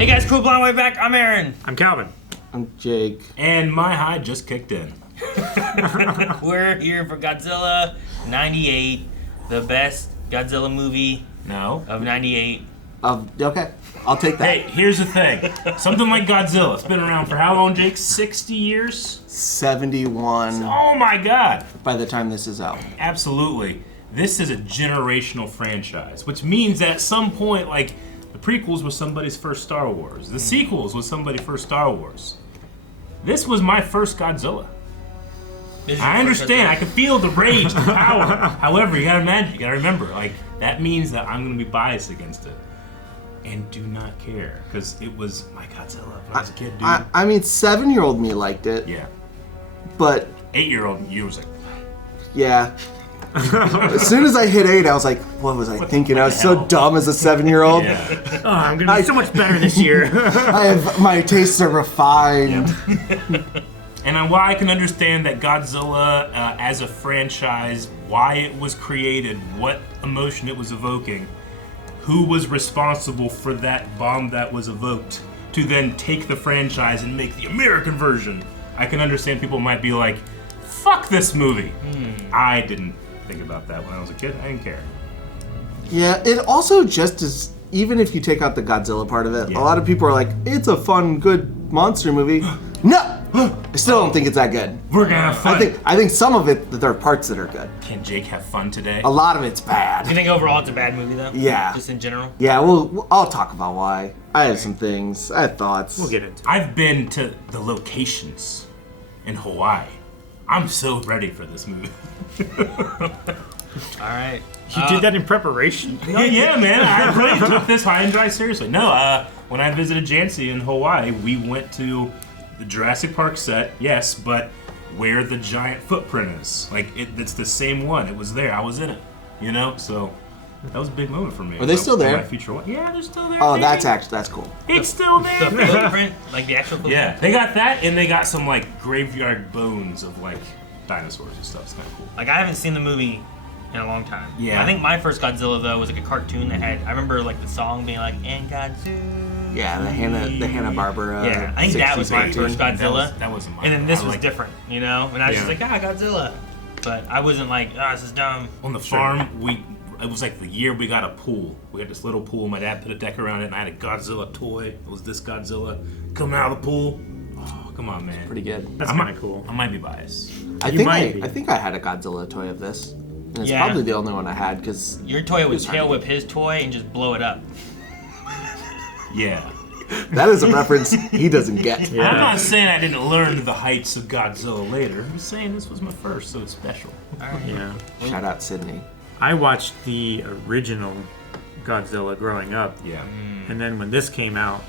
Hey guys, cool blonde way back. I'm Aaron. I'm Calvin. I'm Jake. And my high just kicked in. We're here for Godzilla 98, the best Godzilla movie No. of 98. Okay, I'll take that. Hey, here's the thing. Something like Godzilla. It's been around for how long, Jake? 60 years? 71 Oh my god. by the time this is out. Absolutely. This is a generational franchise, which means that at some point, like, the prequels was somebody's first Star Wars. The sequels was somebody's first Star Wars. This was my first Godzilla. I understand. I can feel the rage, the power. However, you gotta imagine, you gotta remember, like, that means that I'm gonna be biased against it. And do not care, because it was my Godzilla when I was a kid, dude. I mean, 7-year-old me liked it, Yeah. but 8-year-old you was like, yeah. As soon as I hit 8, I was like, what was I thinking? I was so hell? dumb as a 7-year-old. yeah. Oh, I'm gonna be so much better this year. My tastes are refined. And why I can understand that Godzilla, as a franchise, why it was created, what emotion it was evoking, who was responsible for that bomb that was evoked, to then take the franchise and make the American version. I can understand people might be like, fuck this movie. I didn't think about that when I was a kid. I didn't care. Yeah, it also just is, even if you take out the Godzilla part of it, Yeah. a lot of people are like, it's a fun, good monster movie. No! I still don't think it's that good. We're gonna have fun. I think some of it, there are parts that are good. Can Jake have fun today? A lot of it's You bad. think overall it's a bad movie though? Yeah. Just in general? Yeah, well, I'll talk about why. I have some things. I have thoughts. We'll get into it. I've been to the locations in Hawaii. I'm so ready for this movie. Alright. You did that in preparation? Yeah, man. I really took this high and dry seriously. No, when I visited Jancy in Hawaii, we went to the Jurassic Park set, yes, but where the giant footprint is. Like, it's the same one. It was there. I was in it. You know? So, that was a big moment for me. Are they still there? My future one. Yeah, they're still there. Oh, baby. that's cool. It's still there. The footprint? Like the actual footprint? Yeah, they got that, and they got some, like, graveyard bones of, like, dinosaurs and stuff. It's kind of cool. Like I haven't seen the movie in a long time. Yeah. I think my first Godzilla though was like a cartoon that had, I remember like the song being like, and Godzilla. Yeah, the Hanna-Barbera. Yeah, I think that was my 60s first cartoon. Godzilla. That wasn't mine. And then this I was like- different, you know? And I was just like, Godzilla. But I wasn't like, this is dumb. On the farm, it was like the year we got a pool. We had this little pool. My dad put a deck around it, and I had a Godzilla toy. It was this Godzilla coming out of the pool. Oh, come on, man. Pretty good. That's kind of cool. I might be biased. I might be. think I had a Godzilla toy of this. And it's Yeah. probably the only one I had because Your toy would was hard tail to whip his toy and just blow it up. Yeah. that is a reference he doesn't get. Yeah. I'm not saying I didn't learn the heights of Godzilla later. I'm saying this was my first, so it's special. Alright. Yeah. Shout out Sydney. I watched the original Godzilla growing up, Yeah. and then when this came out,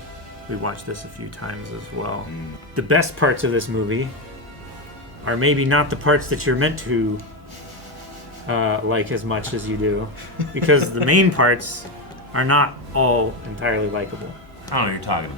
we watched this a few times as well. The best parts of this movie are maybe not the parts that you're meant to like as much as you do, because the main parts are not all entirely likable. I don't know what you're talking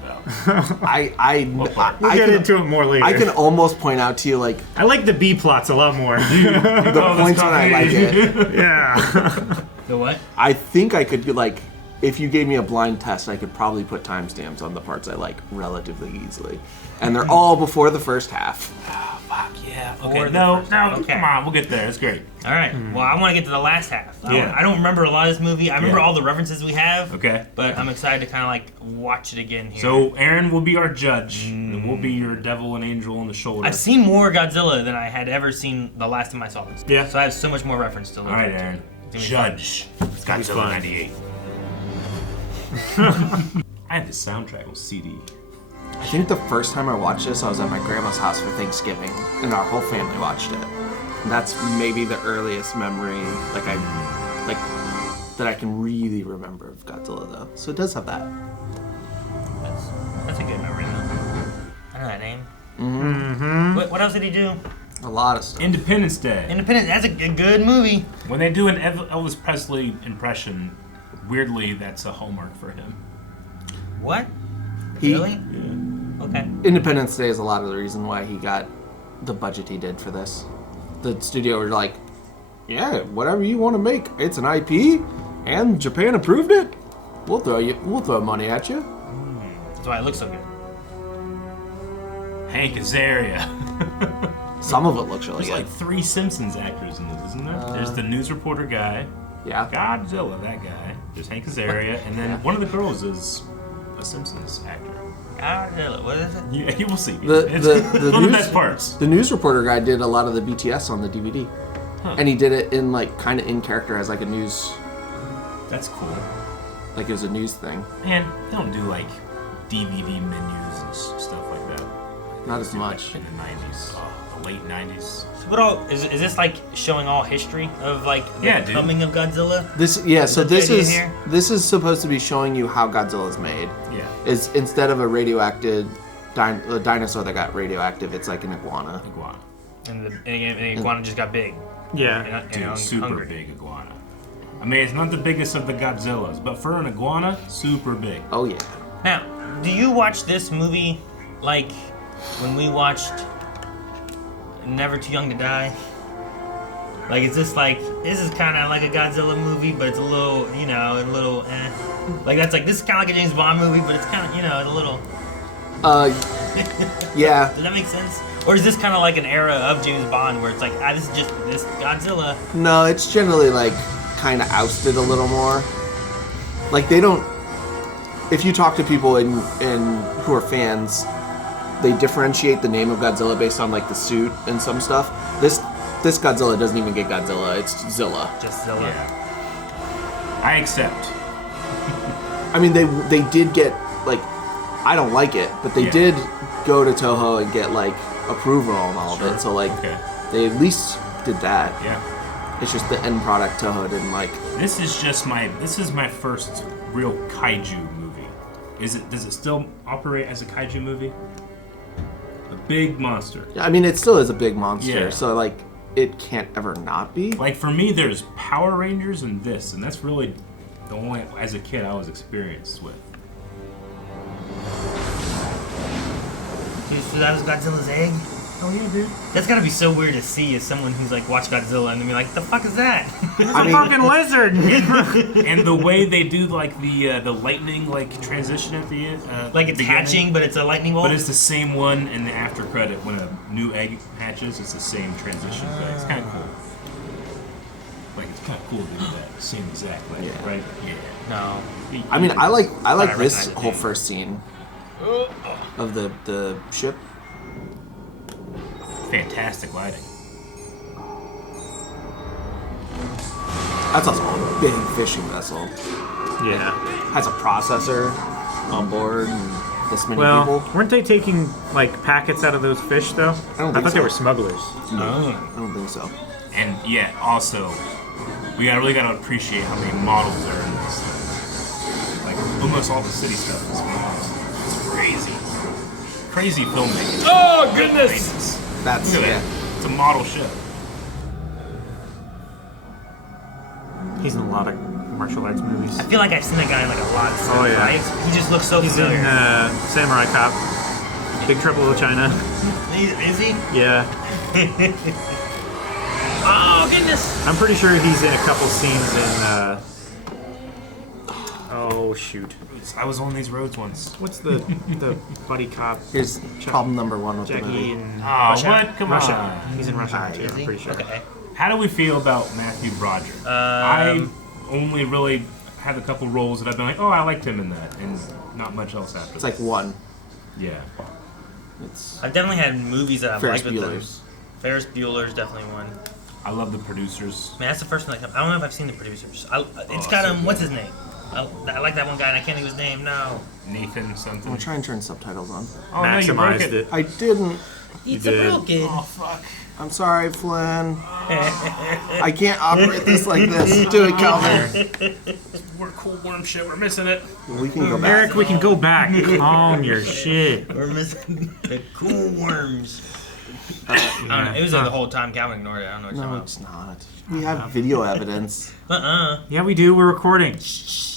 about. We'll get into it more later. I can almost point out to you like I like the B plots a lot more. the points when I like it. Yeah. The what? I think I could like, if you gave me a blind test, I could probably put timestamps on the parts I like relatively easily, and they're all before the first half. Oh, fuck yeah. Or Okay, the no, first- no, okay. come on. We'll get there. It's great. Alright. Well, I want to get to the last half. Yeah. I don't remember a lot of this movie. I remember Yeah. all the references we have. Okay. But I'm excited to kind of like watch it again here. So Aaron will be our judge, and we'll be your devil and angel on the shoulder. I've seen more Godzilla than I had ever seen the last time I saw this. Yeah. So I have so much more reference to look All right, at. Aaron. It's gonna be Judge. It's Godzilla fun. 98. I had the soundtrack on CD. I think the first time I watched this, I was at my grandma's house for Thanksgiving, and our whole family watched it. And that's maybe the earliest memory, like that I can really remember of Godzilla, though. So it does have that. That's a good memory though. I know that name. Mm-hmm. What else did he do? A lot of stuff. Independence Day. Independent. That's a good movie. When they do an Elvis Presley impression, weirdly, that's a hallmark for him. What? He- Really? Okay. Independence Day is a lot of the reason why he got the budget he did for this. The studio were like, yeah, whatever you want to make, it's an IP, and Japan approved it. We'll throw money at you. That's why it looks so good. Hank Azaria. Some of it looks really There's good. like 3 Simpsons actors in this, isn't there? There's the news reporter guy, Yeah. Godzilla, that guy. There's Hank Azaria, and then one of the girls is a Simpsons actor. What is it? Yeah, you will see. The It's the one of the news, best parts. the news reporter guy did a lot of the BTS on the DVD, and he did it in like kind of in character as like a news, That's cool. like it was a news thing. Man, they don't do like DVD menus and stuff like that. Not as much. Like in the 90s, the late 90s. So what all is this like showing all history of like the Yeah, dude. coming of Godzilla? This so the this idea is here? this is supposed to be showing you how Godzilla is made. Yeah. Is instead of a radioactive a dinosaur that got radioactive, it's like an iguana. Iguana. And the iguana just got big. Yeah. Dude, super big iguana. I mean, it's not the biggest of the Godzillas, but for an iguana, super big. Oh yeah. Now, do you watch this movie like when we watched Never Too Young to Die? Like, is this kind of like a Godzilla movie, but it's a little, a little eh. Like, that's like, this is kind of like a James Bond movie, but it's kind of, a little... Yeah. Does that make sense? Or is this kind of like an era of James Bond where it's like, this is just this Godzilla? No, it's generally like kind of ousted a little more. Like they don't. If you talk to people in who are fans, they differentiate the name of Godzilla based on like the suit and some stuff. This Godzilla doesn't even get Godzilla. It's Zilla. Just Zilla. Yeah. I accept. I mean, they did get like, I don't like it, but they did go to Toho and get like approval on all of it. So like, they at least did that. Yeah. It's just the end product Toho didn't like. This is my first real kaiju movie. Does it still operate as a kaiju movie? A big monster. I mean, it still is a big monster. Yeah. So like, it can't ever not be. Like for me, there's Power Rangers and this, and that's really the only as a kid I was experienced with. Dude, so that was Godzilla's egg? Oh yeah, dude. That's gotta be so weird to see as someone who's like watched Godzilla and then be like, the fuck is that? It's a fucking lizard! And the way they do like the lightning like transition at the end, Like it's beginning, hatching, but it's a lightning bolt? but it's the same one in the after credit when a new egg hatches. It's the same transition. But it's kind of cool. Like it's kind of cool to do that same exact way, Yeah. right? Yeah. No. I mean, I like I this recognize it, whole dude. first scene of the ship. Fantastic lighting. That's also a big fishing vessel. Yeah. Has a processor on board and this many Well, people. weren't they taking like packets out of those fish though? I don't think thought so. they were smugglers. I don't think so. And yeah, also, we really gotta appreciate how many models are in this thing. Like almost all the city stuff is models. It's crazy. Crazy filmmaking. Oh, goodness! That's Look at yeah. that. It's a model ship. He's in a lot of martial arts movies. I feel like I've seen that guy in like a lot of stuff. Oh, yeah. Right? He just looks so He's familiar. in Samurai Cop, Big Trouble in Little China. Is he? Yeah. Oh, goodness! I'm pretty sure he's in a couple scenes in. Oh shoot! I was on these roads once. What's the buddy cop? Here's problem number one with the Jackie movie. and Oh, Russia. what? Come Russia. on. He's in Russia too. Is I'm he? pretty sure. Okay. How do we feel about Matthew Broderick? I only really have a couple roles that I've been like, oh, I liked him in that, and not much else after. It's like one. yeah. It's I've definitely had movies that I've Ferris liked with them. Bueller's. Ferris Bueller's definitely one. I love the producers. Man, that's the first one that comes. I don't know if I've seen the producers. It's Oh, got so what's good. his name? I like that one guy, and I can't think of his name. No. Nathan I'm something. gonna try and turn subtitles on. Oh no, you broke Maximized it. I didn't. It's did. a broken. Oh fuck. I'm sorry, Flynn. I can't operate this like this. Do it, Calvin. We're cool worm shit. We're missing it. We can go back. Eric, we can go back. Calm your shit. We're missing the cool worms. I don't know. It was like the whole time Calvin ignored it. I don't know what you're No, talking it's not. We have video evidence. about. Yeah, we do. We're recording.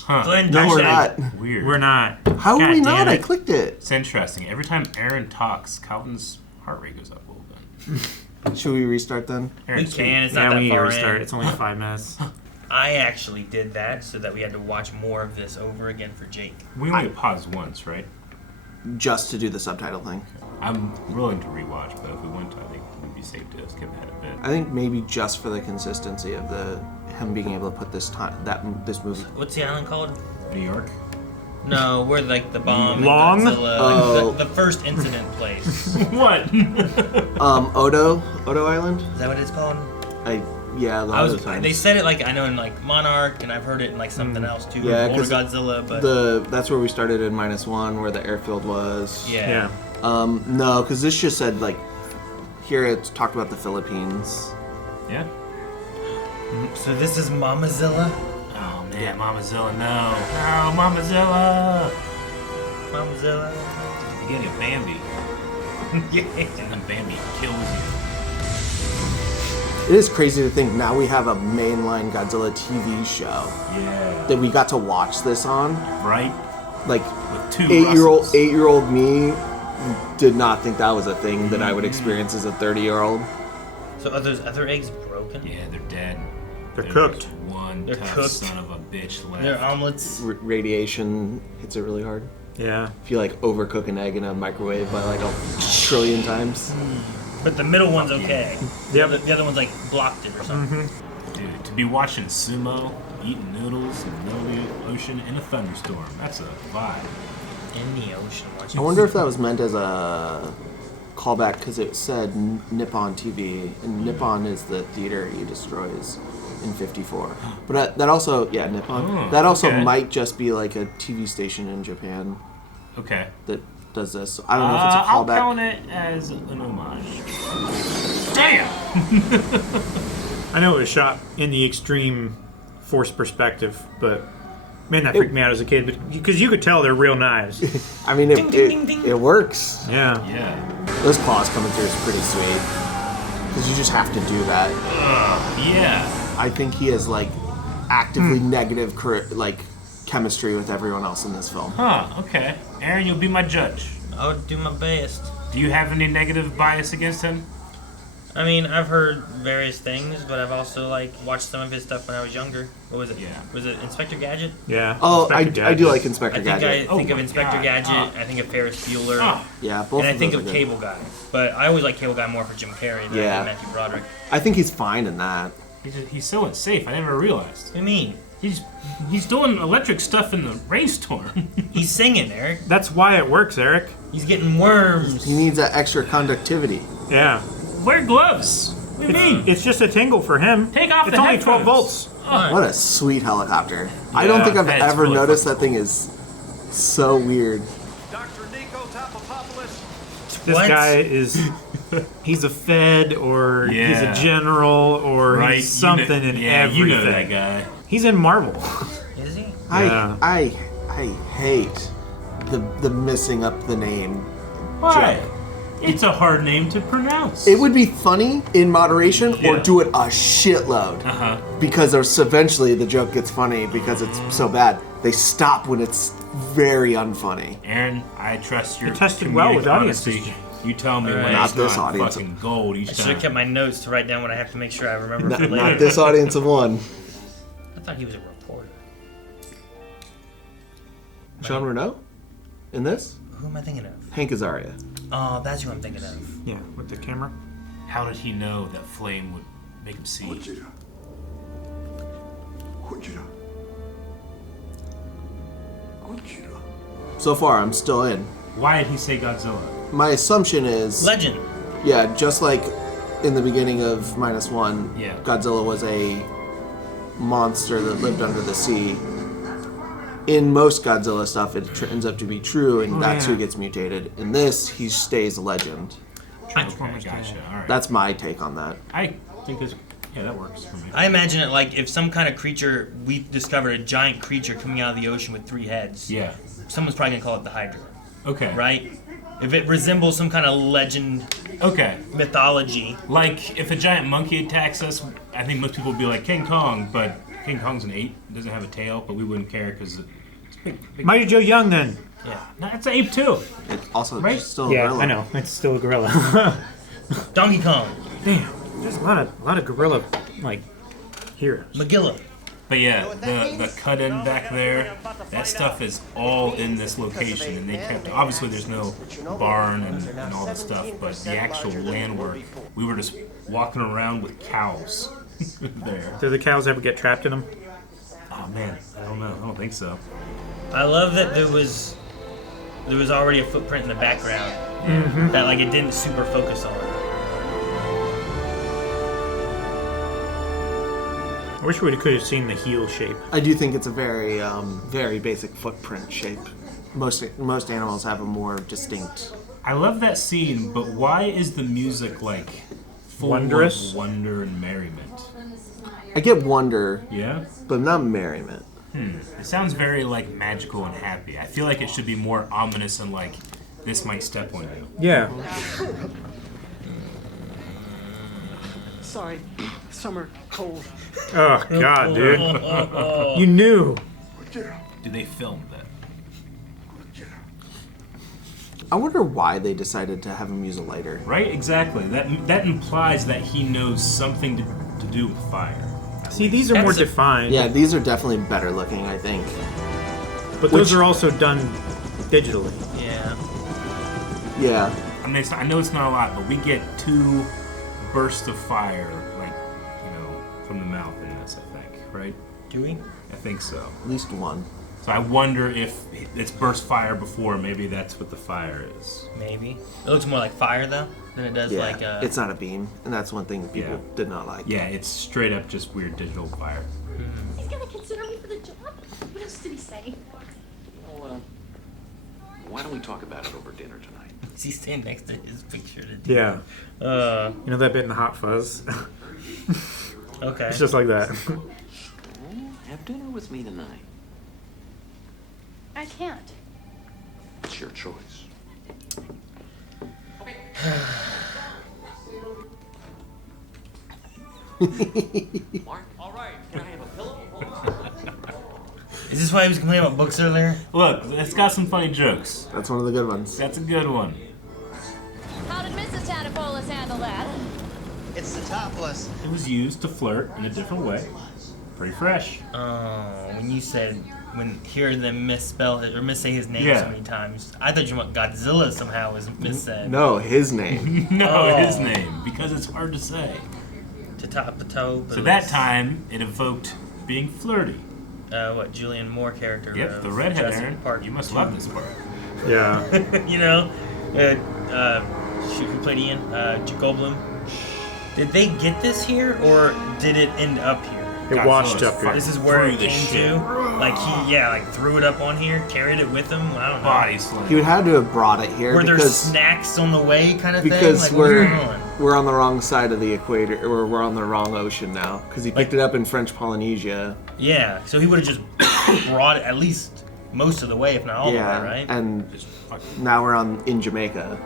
Glenn, No, don't we're say- not. Weird. We're not. How are God we damn not? it. I clicked it. It's interesting. Every time Aaron talks, Calvin's heart rate goes up a little bit. Should we restart then? We Aaron's can. It's Yeah, not we that need to far restart. in. It's only 5 minutes. I actually did that so that we had to watch more of this over again for Jake. We only paused once, right? just to do the subtitle thing. I'm willing to rewatch, but if we want to, I think it would be safe to skip ahead a bit. I think maybe just for the consistency of him being able to put this movie. What's the island called? New York? No, where like the bomb. Long? And Godzilla, Oh. like, the first incident place. What? Odo Island. Is that what it's called? Yeah, a lot of the times. They said it like I know in like Monarch, and I've heard it in like something else too. Yeah, Older 'cause Godzilla, but that's where we started in -1, where the airfield was. yeah. No, because this just said like here it's talked about the Philippines. Yeah? So this is Mamazilla. Oh man, Mamazilla, no. No, Mamazilla! Mamazilla. You're getting a Bambi. Yeah. And then Bambi kills you. It is crazy to think now we have a mainline Godzilla TV show Yeah. that we got to watch this on. Right? Like With two eight-year-old Russells. me did not think that was a thing that I would experience as a 30-year-old. So are those other eggs broken? Yeah, they're dead. They're There's cooked. One They're tough cooked. son of a bitch left. They're omelets. Radiation hits it really hard. Yeah. If you like overcook an egg in a microwave by like a trillion times. But the middle one's okay. Yep. The other one's like blocked it or something. Dude, to be watching sumo, eating noodles in the middle of the ocean in a thunderstorm, that's a vibe. In the ocean watching. I wonder if that was meant as a callback because it said Nippon TV, and Nippon is the theater he destroys in '54. But that also, yeah, Nippon. Oh, That also okay. might just be like a TV station in Japan Okay. that does this. So I don't know if it's a I'll callback. count it as an homage. Damn! I know it was shot in the extreme force perspective, but man, that freaked me out as a kid because you could tell they're real knives. I mean, Ding, ding, ding, ding. it works. Yeah. Yeah. Those claws coming through is pretty sweet because you just have to do that. Yeah. I think he has like actively negative chemistry with everyone else in this film. Huh, okay. Aaron, you'll be my judge. I would do my best. Do you have any negative bias against him? I mean, I've heard various things, but I've also like watched some of his stuff when I was younger. What was it? Yeah. Was it Inspector Gadget? Yeah. Oh, I Inspector do Gadget. like Inspector I think Gadget. I think Oh of my Inspector God. Gadget. I think of Ferris Bueller. Oh, Yeah, both And I of think those of are good. Cable Guy. But I always like Cable Guy more for Jim Carrey than Yeah. Matthew Broderick. I think he's fine in that. he's so unsafe. I never realized. What do you mean? He's doing electric stuff in the rainstorm. He's singing, Eric. That's why it works, Eric. He's getting worms. He needs that extra conductivity. Yeah. Wear gloves. What do you mean? It's just a tingle for him. Take off It's the only 12 headphones. volts. What a sweet helicopter. I don't Yeah, think I've that's ever really noticed fucking that thing is so weird. Dr. Nico Tapopoulos. This What? guy is. He's a Fed, or he's Yeah. a general, or Right? he's something in yeah, everything. you know that guy. He's in Marvel. Is he? Yeah. I hate the missing up the name. Why? joke. It's a hard name to pronounce. It would be funny in moderation or Yeah. do it a shitload. Uh-huh. Because there's eventually the joke gets funny because it's so bad. They stop when it's very unfunny. Aaron, I trust your It tested well with comedic audiences. honesty. You tell me when Alright. it's Not this not audience. fucking gold each I should time. have kept my notes to write down what I have to make sure I remember for Not, later. not this audience of one. I thought he was a reporter. Jean Reno? In this? Who am I thinking of? Hank Azaria. Oh, that's who I'm thinking of. Yeah, with the camera. How did he know that flame would make him see? Gojira. Gojira. Gojira. So far, I'm still in. Why did he say Godzilla? My assumption is, Legend. yeah, just like in the beginning of -1, Yeah. Godzilla was a monster that lived under the sea. In most Godzilla stuff, it ends up to be true, and that's yeah. who gets mutated. In this, he stays a legend. Okay, gotcha. All right. That's my take on that. I think this. Yeah, that works for me. I imagine it like if some kind of creature, we discovered a giant creature coming out of the ocean with 3 heads. Yeah. Someone's probably gonna call it the Hydra, Okay. right? If it resembles some kind of legend Okay. mythology. Like if a giant monkey attacks us, I think most people would be like King Kong, but King Kong's an ape, doesn't have a tail, but we wouldn't care because it's big. Mighty Joe Young, then. Yeah. No, it's an ape too. It's also Right? just still a gorilla. I know. It's still a gorilla. Donkey Kong. Damn. There's a lot of gorilla, like, heroes. Magilla. But yeah, the cut-in back there, that stuff is all in this location, and they kept. Obviously, there's no barn and all that stuff, but the actual land work, we were just walking around with cows there. Do the cows ever get trapped in them? Oh man, I don't know. I don't think so. I love that there was already a footprint in the background that like it didn't super focus on. I wish we could have seen the heel shape. I do think it's a very, very basic footprint shape. Most animals have a more distinct. I love that scene, but why is the music like full Wondrous? of wonder and merriment? I get wonder, Yeah. but not merriment. It sounds very like magical and happy. I feel like it should be more ominous and like this might step on you. Yeah. Sorry, summer cold. Oh, God, dude. You knew. Do they film that? I wonder why they decided to have him use a lighter. Right, exactly. That implies that he knows something to do with fire. See, these are more defined. Yeah, these are definitely better looking, I think. But those are also done digitally. Yeah. Yeah. I mean, I know it's not a lot, but we get 2 bursts of fire, like, from the mouth in this, I think, right? Do we? I think so. At least one. So I wonder if it's burst fire before, maybe that's what the fire is. Maybe. It looks more like fire though than it does Yeah. like. It's not a beam, and that's one thing that people did not like. Yeah, it's straight up just weird digital fire. He's gonna consider me for the job. What else did he say? Well, why don't we talk about it over dinner tonight? Is he standing next to his picture? Yeah. Uh. You know that bit in Hot Fuzz? Okay. It's just like that. Have dinner with me tonight. I can't. It's your choice. Mark, all right. Can I have a pillow? Is this why he was complaining about books earlier? Look, it's got some funny jokes. That's one of the good ones. That's a good one. How did Mrs. Tadipolus handle that? It's the topless. It was used to flirt in a different way. Pretty fresh. Oh, when you said hearing them misspell it or missay his name Yeah. so many times, I thought you meant Godzilla somehow was missaid. No, his name. No, Oh. his name, because it's hard to say. To top the toe. But So it that was, time, it evoked being flirty. what Julianne Moore character? Yep, of the redhead Jurassic Aaron. Park You must 2. love this part. Yeah. You know, shoot, who played Ian? Goldblum. Did they get this here or did it end up here? It washed up here. This is where it Threw the came shit. to. Like he, threw it up on here, carried it with him. I don't know. Body slam. He would have to have brought it here Were there because snacks on the way, kind of thing? because Like, we're what's going on? we're on the wrong side of the equator, or we're on the wrong ocean now. Because he picked it up in French Polynesia. Yeah, so he would have just brought it at least most of the way, if not all Yeah, the way, right? and Just fucking- now we're in Jamaica.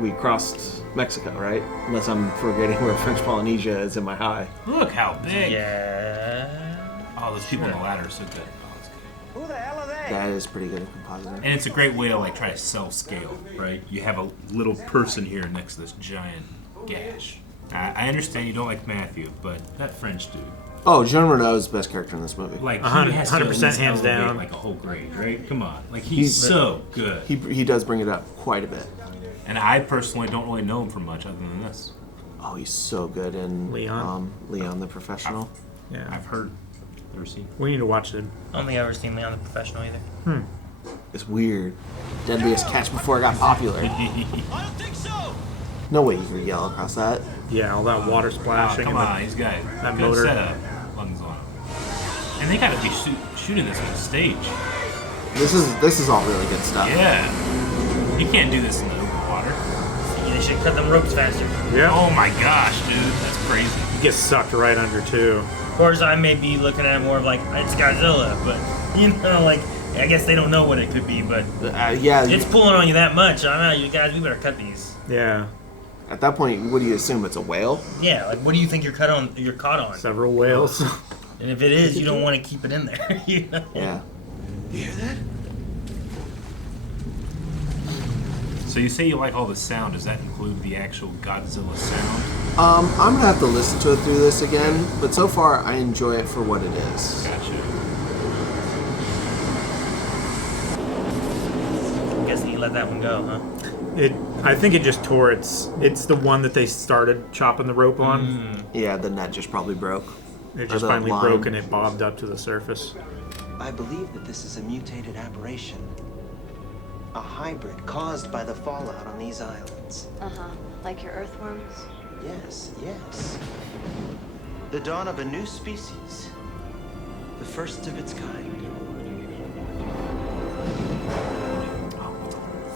We crossed Mexico, right? Unless I'm forgetting where French Polynesia is in my high. Look how big. Yeah. Oh, those people on the ladder are so good. Oh, that's good. Who the hell are they? That is pretty good in compositing. And it's a great way to like try to sell scale, right? You have a little person here next to this giant gash. I understand you don't like Matthew, but that French dude, Oh, Jean Reno is the best character in this movie. like 100% he has to at least hands elevate, down. like a whole grade, right? Come on, like he's so good. He does bring it up quite a bit. And I personally don't really know him from much other than this. Oh, he's so good in Leon? Leon the Professional. Yeah. I've heard, never seen. We need to watch it. I don't think I've ever seen Leon the Professional either. It's weird. Deadliest Catch before it got popular. I don't think so. No way you could yell across that. Yeah, all that water Oh, splashing. come and on, he's got that good motor. setup. Lungs on him. And they gotta be shooting this on stage. This is all really good stuff. Yeah. You can't do this in the open water. They should cut them ropes faster. The, yeah. Oh my gosh, dude, that's crazy. It gets sucked right under, too. Of course, I may be looking at it more of like, it's Godzilla, but, like, I guess they don't know what it could be, but Yeah, it's pulling on you that much. I don't know, you guys, we better cut these. Yeah. at that point, what do you assume? It's a whale? Yeah, like, what do you think you're caught on? Several whales. And if it is, you don't want to keep it in there, you know? Yeah. You hear that? So you say you like all the sound. Does that include the actual Godzilla sound? I'm gonna have to listen to it through this again, but so far I enjoy it for what it is. Gotcha. I'm guessing you let that one go, huh? I think it just tore its the one that they started chopping the rope on. Yeah, the net just probably broke. It Or just the finally line. broke and it bobbed up to the surface. I believe that this is a mutated aberration. A hybrid caused by the fallout on these islands. Like your earthworms? Yes, yes. The dawn of a new species. The first of its kind.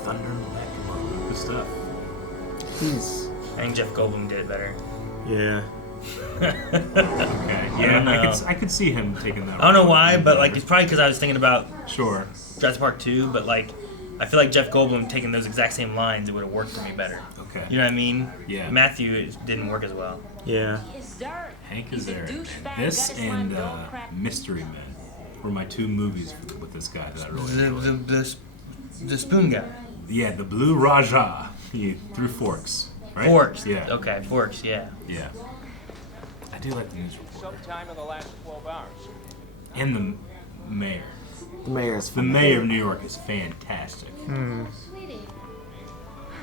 Thunder and lightning. Good stuff. I think Jeff Goldblum did it better. Yeah. Okay. Yeah, I could see him taking that. I don't know why, but like it's probably because I was thinking about Sure. Jurassic Park 2, but like I feel like Jeff Goldblum taking those exact same lines, it would have worked for me better. Okay. You know what I mean? Yeah. Matthew, it didn't work as well. Yeah. Hank Azaria. This and Mystery Men were my two movies with this guy that I really enjoyed. The spoon guy. Yeah, the Blue Raja. He threw forks. Right? Forks. Yeah. Okay, Forks. Yeah. Yeah. I do like the news reporter. Sometime in the last 12 hours. And the mayor. The mayor's The fun. mayor of New York is fantastic. Sweetie.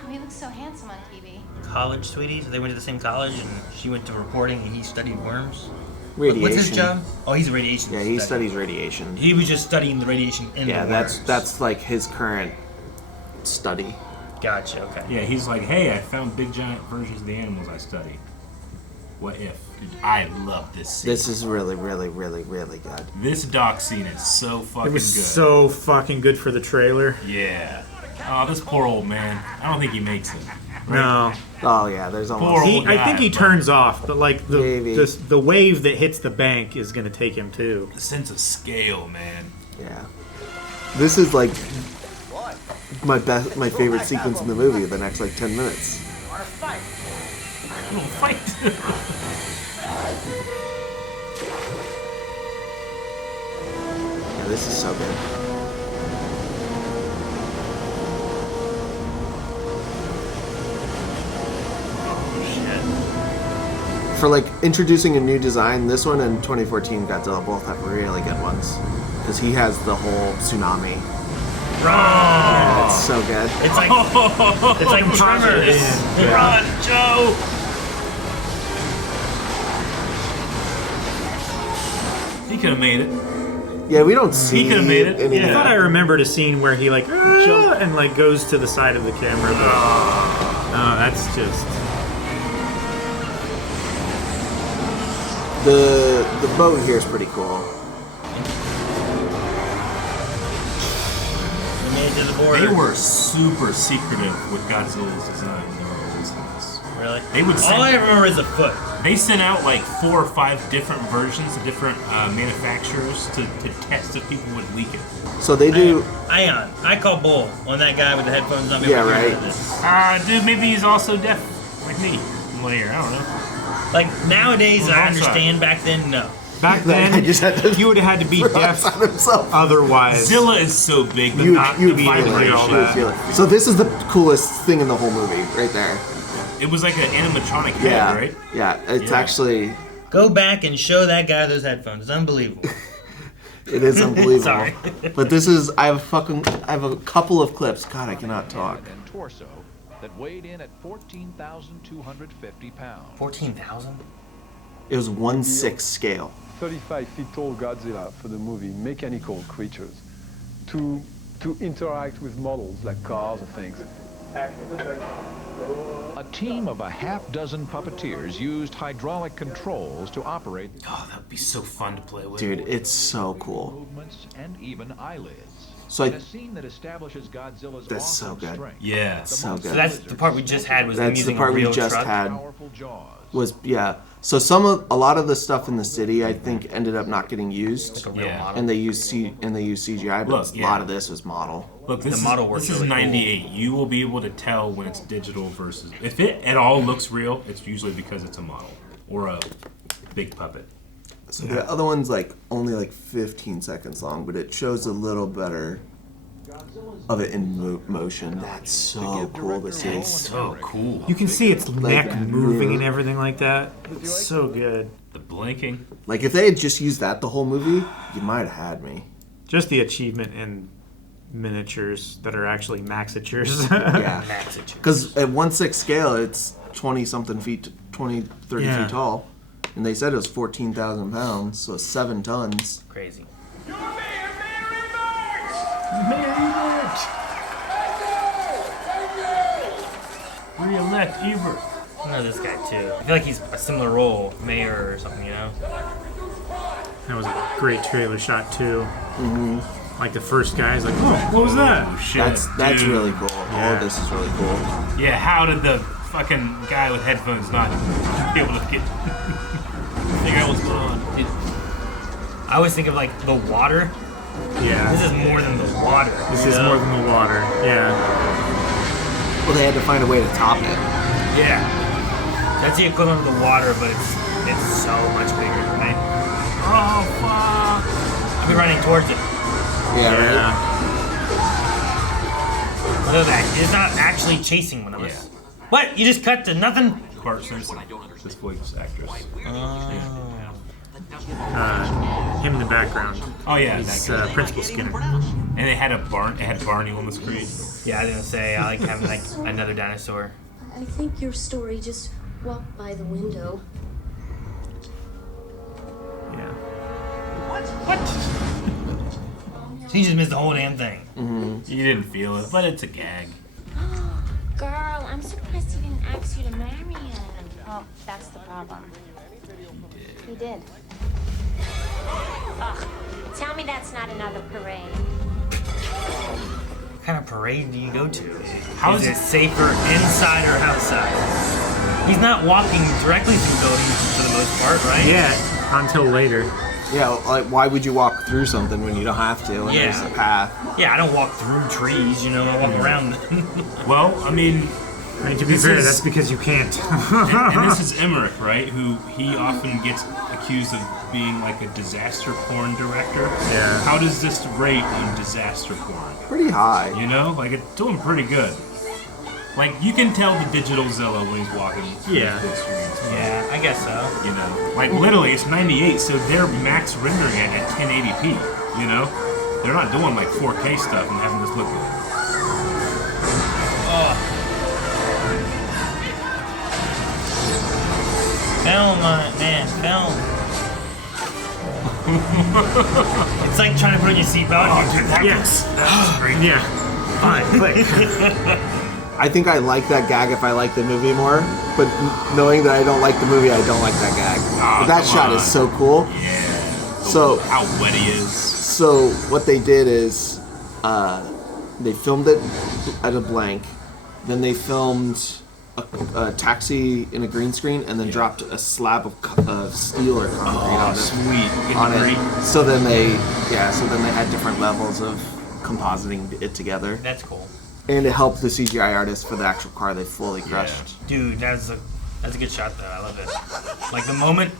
Oh, he looks so handsome on TV. College sweetie. So they went to the same college, and she went to reporting, and he studied worms. Radiation. What's his job? Oh, he's a radiation. Yeah, he study. studies radiation. He was just studying the radiation in Yeah, the worms. that's like his current study. Gotcha. Okay. Yeah, he's like, hey, I found big giant versions of the animals I study. What if? Dude, I love this scene. This is really, really, really, really good. This dock scene is so fucking It was good. so fucking good for the trailer. Yeah. Oh, this poor old man. I don't think he makes it. No. Oh yeah, there's Poor almost. old I think he guy, turns off, but like Maybe. the wave that hits the bank is gonna take him too. The sense of scale, man. Yeah. This is like my favorite sequence in the movie. The next like 10 minutes. Little fight. Yeah, this is so good. For like introducing a new design, this one and 2014 Godzilla both have really good ones. Because he has the whole tsunami. Run! It's so good. It's like Tremors. Run, Joe! He could have made it. Yeah, we don't see. He could've made it. any- I Yeah. thought I remembered a scene where he like and like goes to the side of the camera. But, no, that's just The boat here is pretty cool. We made it to the border. They were super secretive with Godzilla's design when they were releasing this. Really? They would All I send, remember is a foot. they sent out like 4 or 5 different versions to different manufacturers to test if people would leak it. So they do. Ion. I call bull on that guy with the headphones on. Yeah, right. Dude, maybe he's also deaf like me. Later, I don't know. Like nowadays, Well, I I'm sorry. understand. Back then, no. back That guy then. just had to You would have had to be deaf on himself. otherwise. Zilla is so big, but You not would the feel it. vibrate all You would that. feel it. So this is the coolest thing in the whole movie, right there. It was like an animatronic head, Yeah, right? yeah. It's Yeah. actually, Go back and show that guy those headphones. It's unbelievable. it is unbelievable. Sorry. But this is. I have a couple of clips. God, I cannot talk. And torso that weighed in at 14,250 pounds. 14,000. It was 1/6 scale. 35 feet tall Godzilla for the movie mechanical creatures to interact with models like cars or things. A team of a half-dozen puppeteers used hydraulic controls to operate Oh, that'd be so fun to play with. Dude, it's so cool. movements and even eyelids. So In I, a scene that establishes Godzilla's That's so awesome good. strength. Yeah. so So good. that's the part we just had was them That's the using part a we real just truck. had. Powerful jaws. Was yeah. So a lot of the stuff in the city, I think, ended up not getting used, Like a real Yeah. model. and they used CGI. But Look, a yeah. lot of this was model. Look, this The model is, works this is really cool. 98. You will be able to tell when it's digital versus... If it at all looks real, it's usually because it's a model or a big puppet. So the other one's like only like 15 seconds long, but it shows a little better of it in motion. That's so cool to see. It's so cool. You can see its neck Like, moving yeah. and everything like that. It's so good. The blinking. Like if they had just used that the whole movie, you might have had me. Just the achievement in miniatures that are actually maxatures. Yeah. Because at 1/6 scale, it's 20 something feet, 20, 30 Yeah. feet tall. And they said it was 14,000 pounds, so 7 tons. Crazy. Re-elect Ebert. I know this guy too. I feel like he's a similar role, mayor or something, you know? That was a great trailer shot too. Like the first guy is like, oh, what was that? Oh, shit. That's dude. really cool. All of this is really cool. Yeah, how did the fucking guy with headphones not be able to get figure out what's going on? I always think of like the water. Yeah. This is more than the water. This you is know? more than the water. Yeah. Well, they had to find a way to top it. Yeah. That's the equivalent of the water, but it's so much bigger, right? Oh fuck! I'll be running towards it. Yeah, right? Yeah. Look at that. It's not actually chasing one of us. What? You just cut to nothing? Bart Simpson, this voice actress. Him in the background. Oh yeah, He's that guy. Principal Skinner. And they had Barney on the screen. Yeah, I was gonna say I like having like another dinosaur. I think your story just walked by the window. Yeah. So you just missed the whole damn thing. You didn't feel it, but it's a gag. Girl, I'm surprised he didn't ask you to marry him. Oh, that's the problem. He did. Ugh, tell me that's not another parade. What kind of parade do you go to? How is is it it- safer inside or outside? He's not walking directly through buildings for the most part, right? Yeah, until later. Yeah, like why would you walk through something when you don't have to? When Yeah. there's a path. Yeah, I don't walk through trees, you know, I walk around them. Well, I mean, I mean, to be This fair, is- that's because you can't. and this is Emmerich, right? Who he often gets accused of being like a disaster porn director. Yeah. How does this rate on disaster porn? Pretty high. You know, like it's doing pretty good. Like you can tell the digital Zello when he's walking. through Yeah. the big screens. Yeah, I guess so. You know, like literally, it's 98, so they're max rendering it at 1080p. You know, they're not doing like 4K stuff and having this look good. Film, man, film. It's like trying to put on your seatbelt. Yes. That's great. Yeah. Fine, click. I think I like that gag if I like the movie more, but knowing that I don't like the movie, I don't like that gag. But that come shot on. is so cool. Yeah. So How wet he is. So what they did is they filmed it at a blank, then they filmed a taxi in a green screen, and then dropped a slab of steel or concrete on it. Sweet. On it. So then they had different levels of compositing it together, That's cool. and it helped the CGI artists for the actual car. They fully crushed. Dude, that's a good shot though. I love it. Like the moment,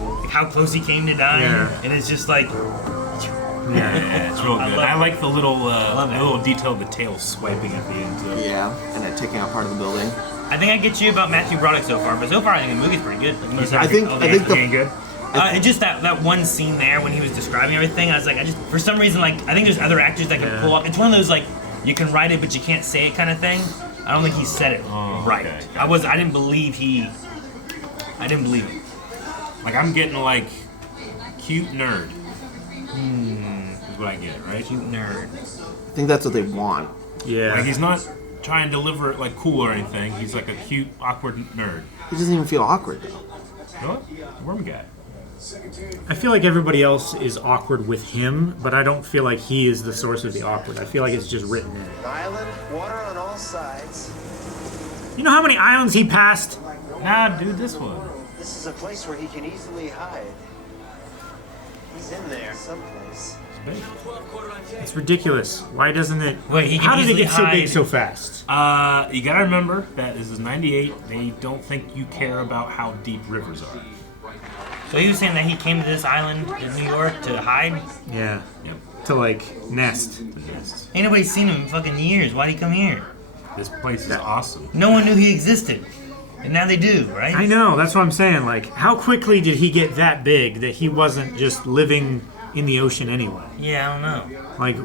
like how close he came to dying, Yeah. and it's just like, Yeah, it's real I good. love I it. like the little love it. the little detail of the tail swiping at the end too. Yeah, and it taking out part of the building. I think I get you about Matthew Broderick so far, but so far I think the movie's pretty good. Like, most I think everything- the Getting good. and just that one scene there when he was describing everything, I was like, for some reason, like, I think there's other actors that can Yeah. pull up. It's one of those, like, you can write it, but you can't say it kind of thing. I don't think he said it right. okay. I didn't believe it. Like I'm getting like cute nerd. Is what I get, right? Cute nerd. I think that's what they want. Yeah. Like he's not trying to deliver it like cool or anything. He's like a cute, awkward nerd. He doesn't even feel awkward though. You know what? Worm guy. I feel like everybody else is awkward with him, but I don't feel like he is the source of the awkward. I feel like it's just written in. Island, water on all sides. You know how many islands he passed? Nah, dude, this one. This is a place where he can easily hide. He's in there someplace. It's ridiculous. Why doesn't it? Wait, he can how did it easily get so big hide. so fast? You gotta remember that this is 98. They don't think you care about how deep rivers are. So he was saying that he came to this island in New York to hide? Yeah. Yep. to like nest. Ain't nobody seen him in fucking years. Why'd he come here? This place is awesome. No one knew he existed. And now they do, right? I know, that's what I'm saying. Like, how quickly did he get that big that he wasn't just living in the ocean anyway? Yeah, I don't know. Like,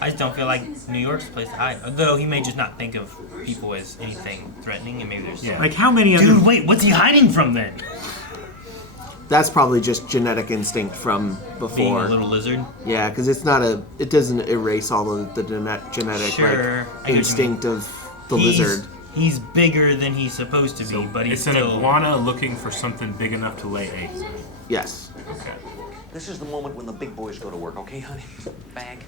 I just don't feel like New York's a place to hide. Although he may just not think of people as anything threatening, and maybe there's... Yeah. like how many other... Dude, wait, what's he hiding from then? That's probably just genetic instinct from before. Being a little lizard? Yeah, because it's not a. It doesn't erase all of the genetic Sure, I get like what you instinct of the He's- lizard. He's bigger than he's supposed to be, but he's It's an still... iguana looking for something big enough to lay eggs. Yes. Okay. This is the moment when the big boys go to work, okay, honey? Bag.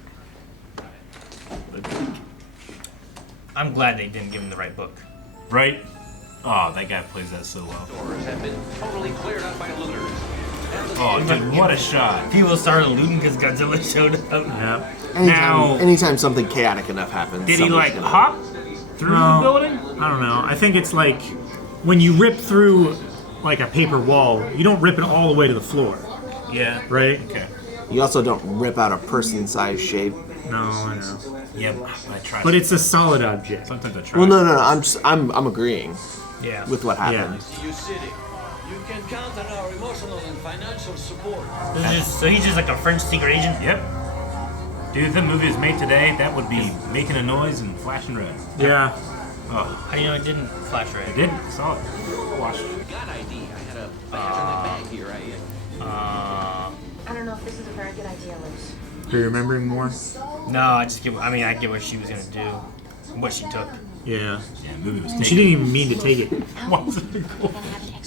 I'm glad they didn't give him the right book. Right? Oh, that guy plays that so well. Doors have been totally cleared out by looters. Oh, dude, what a shot. People started looting because Godzilla showed up. Yeah. Anytime something chaotic enough happens. Did he somebody's like gonna- hop through the building? I don't know. I think it's like when you rip through like a paper wall, you don't rip it all the way to the floor, Yeah. right? Okay. You also don't rip out a person-sized shape. No, I know. Yeah, I tried. But it's a solid object. Sometimes I try. Well, no. I'm agreeing Yeah. with what happened. You city. You can count on our emotional and financial support. So he's just like a French secret agent? Yep. Dude, if the movie was made today, that would be making a noise and flashing red. Yeah. Oh, How do you know it didn't flash red? I did. I saw it. Watched. Got ID. I had a badge on my bag here. I don't know if this is a very good idea, Liz. Are you remembering more? No, I get what she was gonna do. What she took. Yeah. Yeah, the movie was And she didn't even mean to take it.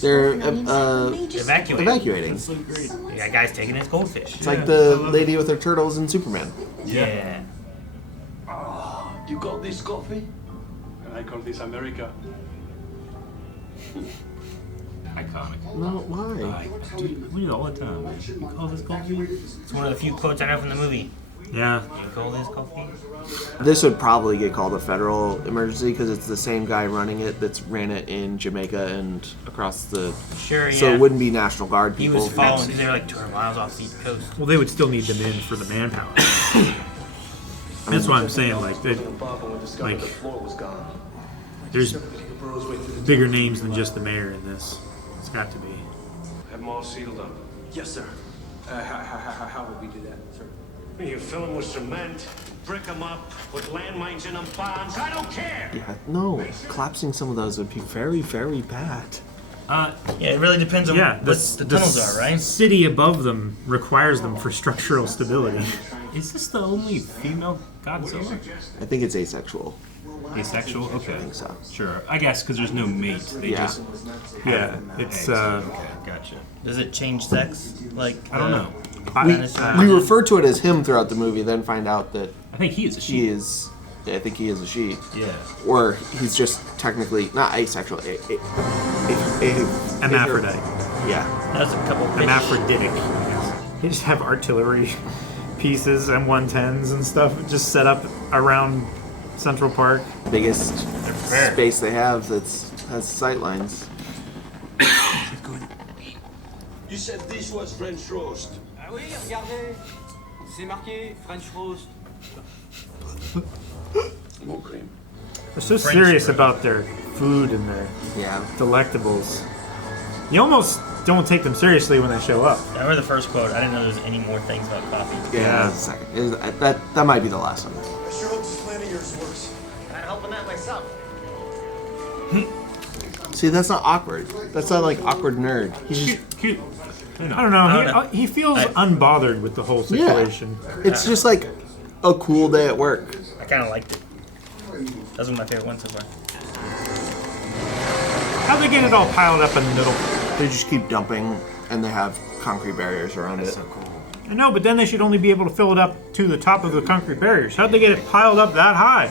They're Evacuating. evacuating. So great. That guy's taking his goldfish. It's like the lady with her turtles in Superman. Yeah. You got this coffee? I call this America. Iconic. No, why? Dude, we do it all the time. You call this coffee? It's one of the few quotes I know from the movie. Yeah. You call this coffee? This would probably get called a federal emergency because it's the same guy running it that's ran it in Jamaica and across the. Sure, yeah. So it wouldn't be National Guard He people. was following because they were like 200 miles off the East Coast. Well, they would still need them in for the manpower. That's what I'm saying. Like, like, there's bigger names than just the mayor in this. It's got to be. Have them all sealed up. Yes, sir. How would we do that, sir? You fill them with cement, brick them up, put landmines in them, bombs. I don't care. Yeah, no, collapsing some of those would be very, very bad. Yeah, it really depends on Yeah, what the tunnels are, right? City above them requires them for structural stability. Is this the only female Godzilla? I think it's asexual. Asexual? Okay. I think so. Sure. I guess because there's no mate. They Yeah. just. Yeah, it's Okay, gotcha. Does it change sex? Like I don't know. We refer to it as him throughout the movie, then find out that I think he is a she. he is. I think he is a she. Yeah. Or he's just technically not asexual. hermaphrodite. Yeah. That's a couple fish. Hermaphroditic. I guess. They just have artillery pieces, M110s and stuff, just set up around Central Park. Biggest fair. space they have has sight lines. You said this was French roast. Oui, regardez. C'est marqué French roast. More cream. They're so French serious roast. about their food and their Yeah. delectables. You almost don't take them seriously when they show up. I remember the first quote. I didn't know there was any more things about coffee. Yeah. That's a second. That might be the last one. I sure hope this plan of yours works. I'm helping that myself. See, that's not awkward. That's not like awkward nerd. He's just Cute. I don't know. I don't know. He feels unbothered with the whole situation. it's just like a cool day at work. I kind of liked it. That was one of my favorite ones so far. How'd they get it all piled up in the middle? They just keep dumping, and they have concrete barriers around it. I know, but then they should only be able to fill it up to the top of the concrete barriers. How'd they get it piled up that high?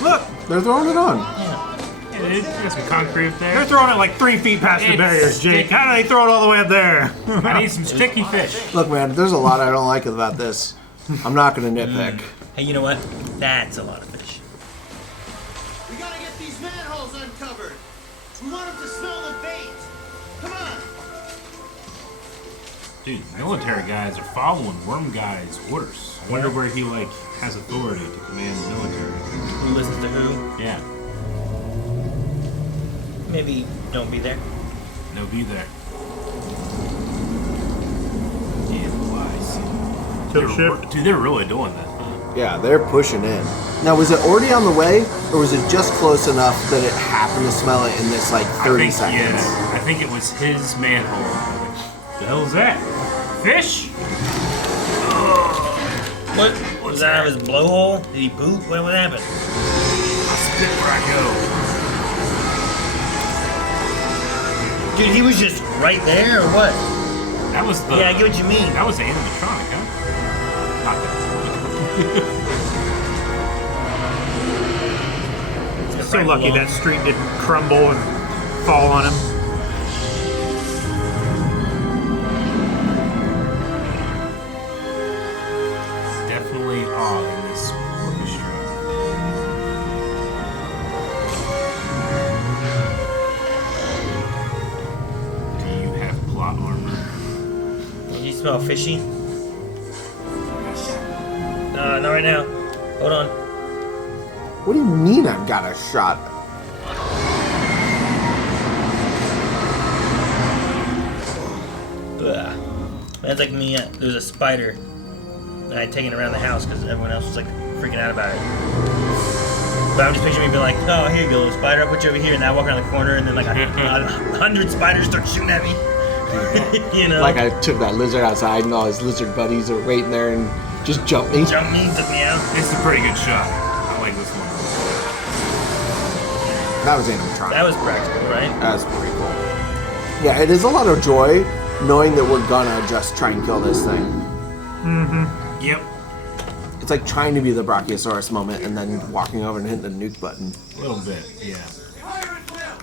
Look, They're throwing it on. Yeah, there's got some concrete up they're there. throwing it like 3 feet past the It's barriers, Jake. How do they throw it all the way up there? I need some sticky fish. Look, man, there's a lot I don't like about this. I'm not gonna nitpick. Hey, you know what? That's a lot of fish. We gotta get these manholes uncovered. We want them to smell the bait. Come on. Dude, military guys are following Worm Guy's orders. I wonder where he like has authority to command the military. Who listens to who? Yeah. Maybe don't be there. No, be there. Yeah, lies. Dude, they're really doing that. Yeah, they're pushing in. Now, was it already on the way, or was it just close enough that it happened to smell it in this like 30 seconds? Yeah, I think it was his manhole. The hell is that? Fish? What? Was that out of his blowhole? Did he poop? What happened? I spit where I go. Dude, he was just right there, or what? That was the... Yeah, I get what you mean. That was the animatronic, huh? Not that. So lucky that street didn't crumble and fall on him. Definitely awe in this orchestra. Do you have plot armor? You smell fishy? Not right now. Hold on. What do you mean I've got a shot? Ugh. That's like me. There was a spider that I'd taken around the house because everyone else was like freaking out about it. But I'm just picturing me being like, oh, here you go, little spider. I'll put you over here. And I walk around the corner and then like 100 spiders start shooting at me. You know? Like I took that lizard outside and all his lizard buddies are waiting there and just jumped me. Jumped me, took me out. It's a pretty good shot. I like this one. That was animatronic. That was practical, right? That was pretty cool. Yeah, it is a lot of joy knowing that we're gonna just try and kill this thing. Mm-hmm. Yep. It's like trying to be the Brachiosaurus moment and then walking over and hitting the nuke button. A little bit, yeah.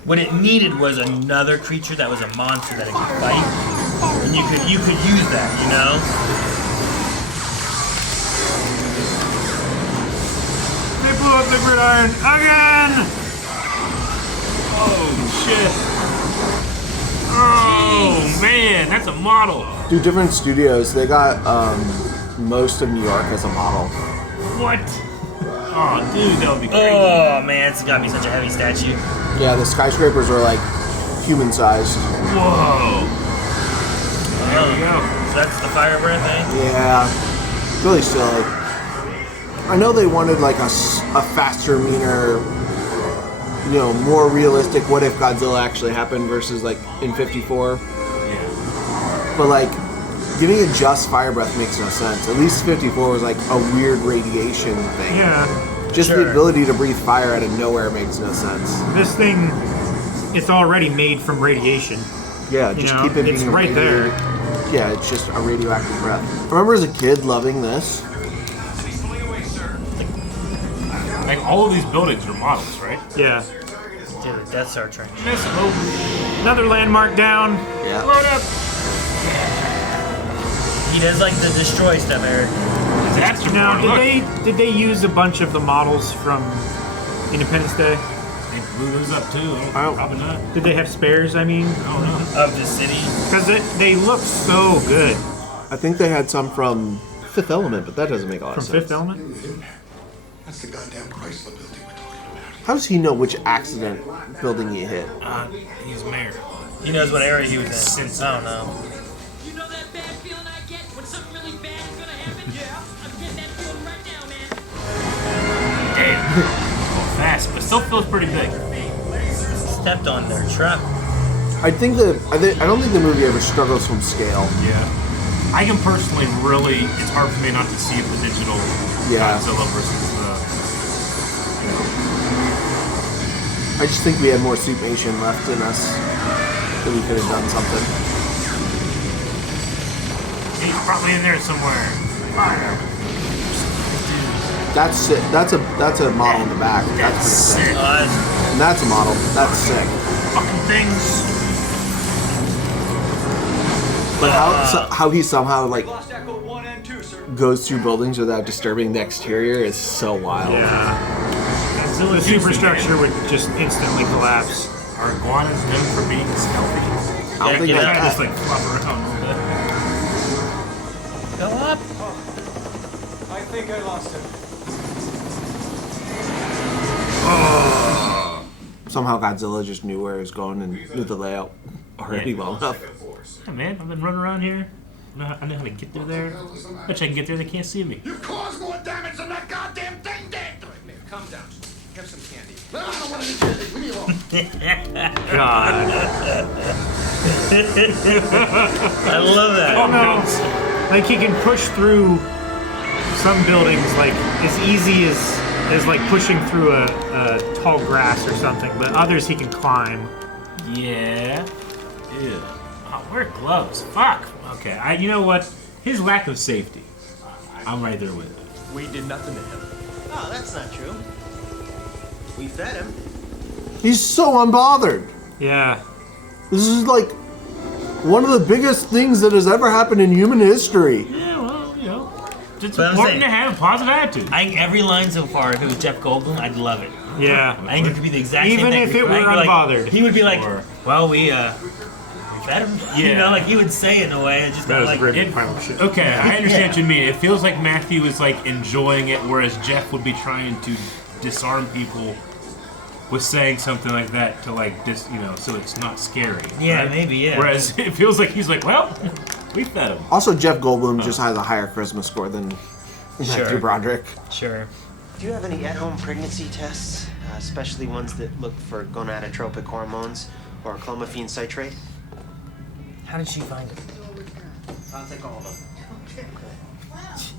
What it needed was another creature that was a monster that it could fight, and you could use that, you know. They blew up the gridiron again! Oh shit! Oh man, that's a model. Dude, different studios. They got most of New York as a model. What? Oh, dude, that would be crazy. Oh man, it's gotta be such a heavy statue. Yeah, the skyscrapers are like human-sized. Whoa! There we go. So that's the fire breath thing? Yeah, really silly. I know they wanted like a faster, meaner, you know, more realistic what if Godzilla actually happened versus like in 54. Yeah. But like, giving it just fire breath makes no sense. At least 54 was like a weird radiation thing. Yeah. Just Sure. the ability to breathe fire out of nowhere makes no sense. This thing, it's already made from radiation. Yeah, just keep it being it's right there. Yeah, it's just a radioactive breath. I remember as a kid loving this. Like all of these buildings are models, right? Yeah. Dude, the Death Star trench. Another landmark down. Yeah. Load up. He does like the destroy stuff, Eric. Now, did they use a bunch of the models from Independence Day? They blew those up too. Probably not. Did they have spares? I mean, I don't know. Of the city. Because they look so good. I think they had some from Fifth Element, but that doesn't make a lot of sense. From Fifth Element? That's the goddamn Chrysler building we're talking about. How does he know which accident building he hit? He's mayor. He knows what area he was in. I don't know. You know that bad feeling I get when something really bad is gonna happen? Yeah. I'm getting that feeling right now, man. Damn. Going fast, but still feels pretty big. Stepped on their truck. I don't think the movie ever struggles from scale. Yeah. I can personally really, it's hard for me not to see the digital Godzilla versus the, you know. I just think we had more Suitmation left in us that we could have done something. He's probably in there somewhere. Fire. That's it. That's a model in the back. That's pretty sick. And that's a model. That's sick. Fucking things. But how he somehow like goes through buildings without disturbing the exterior is so wild. Yeah. The superstructure would just instantly collapse. Are iguanas known for being stealthy? I don't think just like flop around a little bit. Go up. I think I lost him. Somehow Godzilla just knew where he was going and knew the layout already well enough. Yeah, man, I've been running around here. I know how to get through there. Bet I can get there, they can't see me. You caused more damage than that goddamn thing did! Calm down. Have some candy. No, I don't want any candy. Leave me alone. God. I love that. Oh no! Like he can push through some buildings like as easy as like pushing through a tall grass or something, but others he can climb. Yeah. Ew. Oh, wear gloves. Fuck. Okay. You know what? His lack of safety. I'm right there with it. We did nothing to him. Oh, that's not true. We fed him. He's so unbothered. Yeah. This is like one of the biggest things that has ever happened in human history. Yeah, well, you know, it's But I'm important saying- to have a positive attitude. I think every line so far, if it was Jeff Goldblum, I'd love it. Yeah. I think it could be the exact Even same thing. if it were Like, unbothered. he would be like, Or- well, we fed him. You Yeah. know, like he would say it in a way. It's just That kinda was like, a great it- pile of shit. Okay, I understand Yeah. what you mean. It feels like Matthew is like enjoying it, whereas Jeff would be trying to disarm people with saying something like that to like so it's not scary. Yeah, right? maybe, yeah. Whereas it feels like he's like, well, we fed him. Also, Jeff Goldblum just has a higher charisma score than Matthew Sure. Broderick. Sure. Do you have any at-home pregnancy tests, especially ones that look for gonadotropic hormones or clomiphene citrate? How did she find it? I'll take all of them.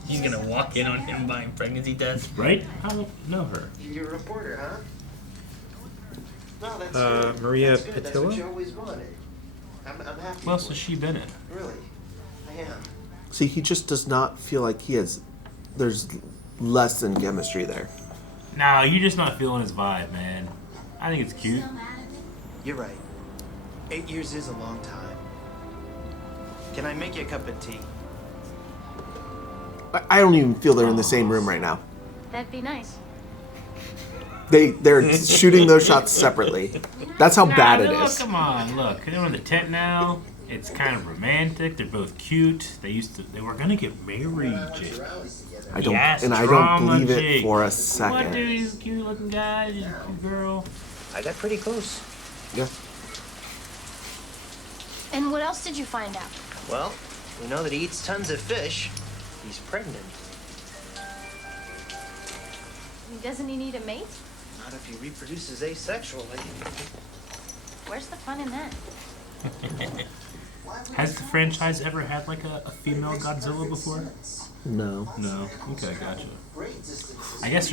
He's gonna walk in on him buying pregnancy tests. Right? I don't know her. You're a reporter, huh? No, that's good. Maria That's good. That's what Patillo? you always wanted. I'm happy. What else has she been in? Really, I am. See, he just does not feel like there's less than chemistry there. No, you're just not feeling his vibe, man. I think it's cute. You're right. 8 years is a long time. Can I make you a cup of tea? I don't even feel they're in the same room right now. That'd be nice. They're shooting those shots separately. That's how bad it Look, is. come on, look. They're in the tent now. It's kind of romantic. They're both cute. They were gonna get married, Jake. I don't, Yes, and I don't drama, believe it Jake. for a What, second. dude? He's a cute looking guy. He's a cute girl. I got pretty close. Yeah. And what else did you find out? Well, we know that he eats tons of fish. He's pregnant. Doesn't he need a mate? Not if he reproduces asexually. Where's the fun in that? Has the franchise ever had like a female Godzilla before? No. No. Okay, gotcha. I guess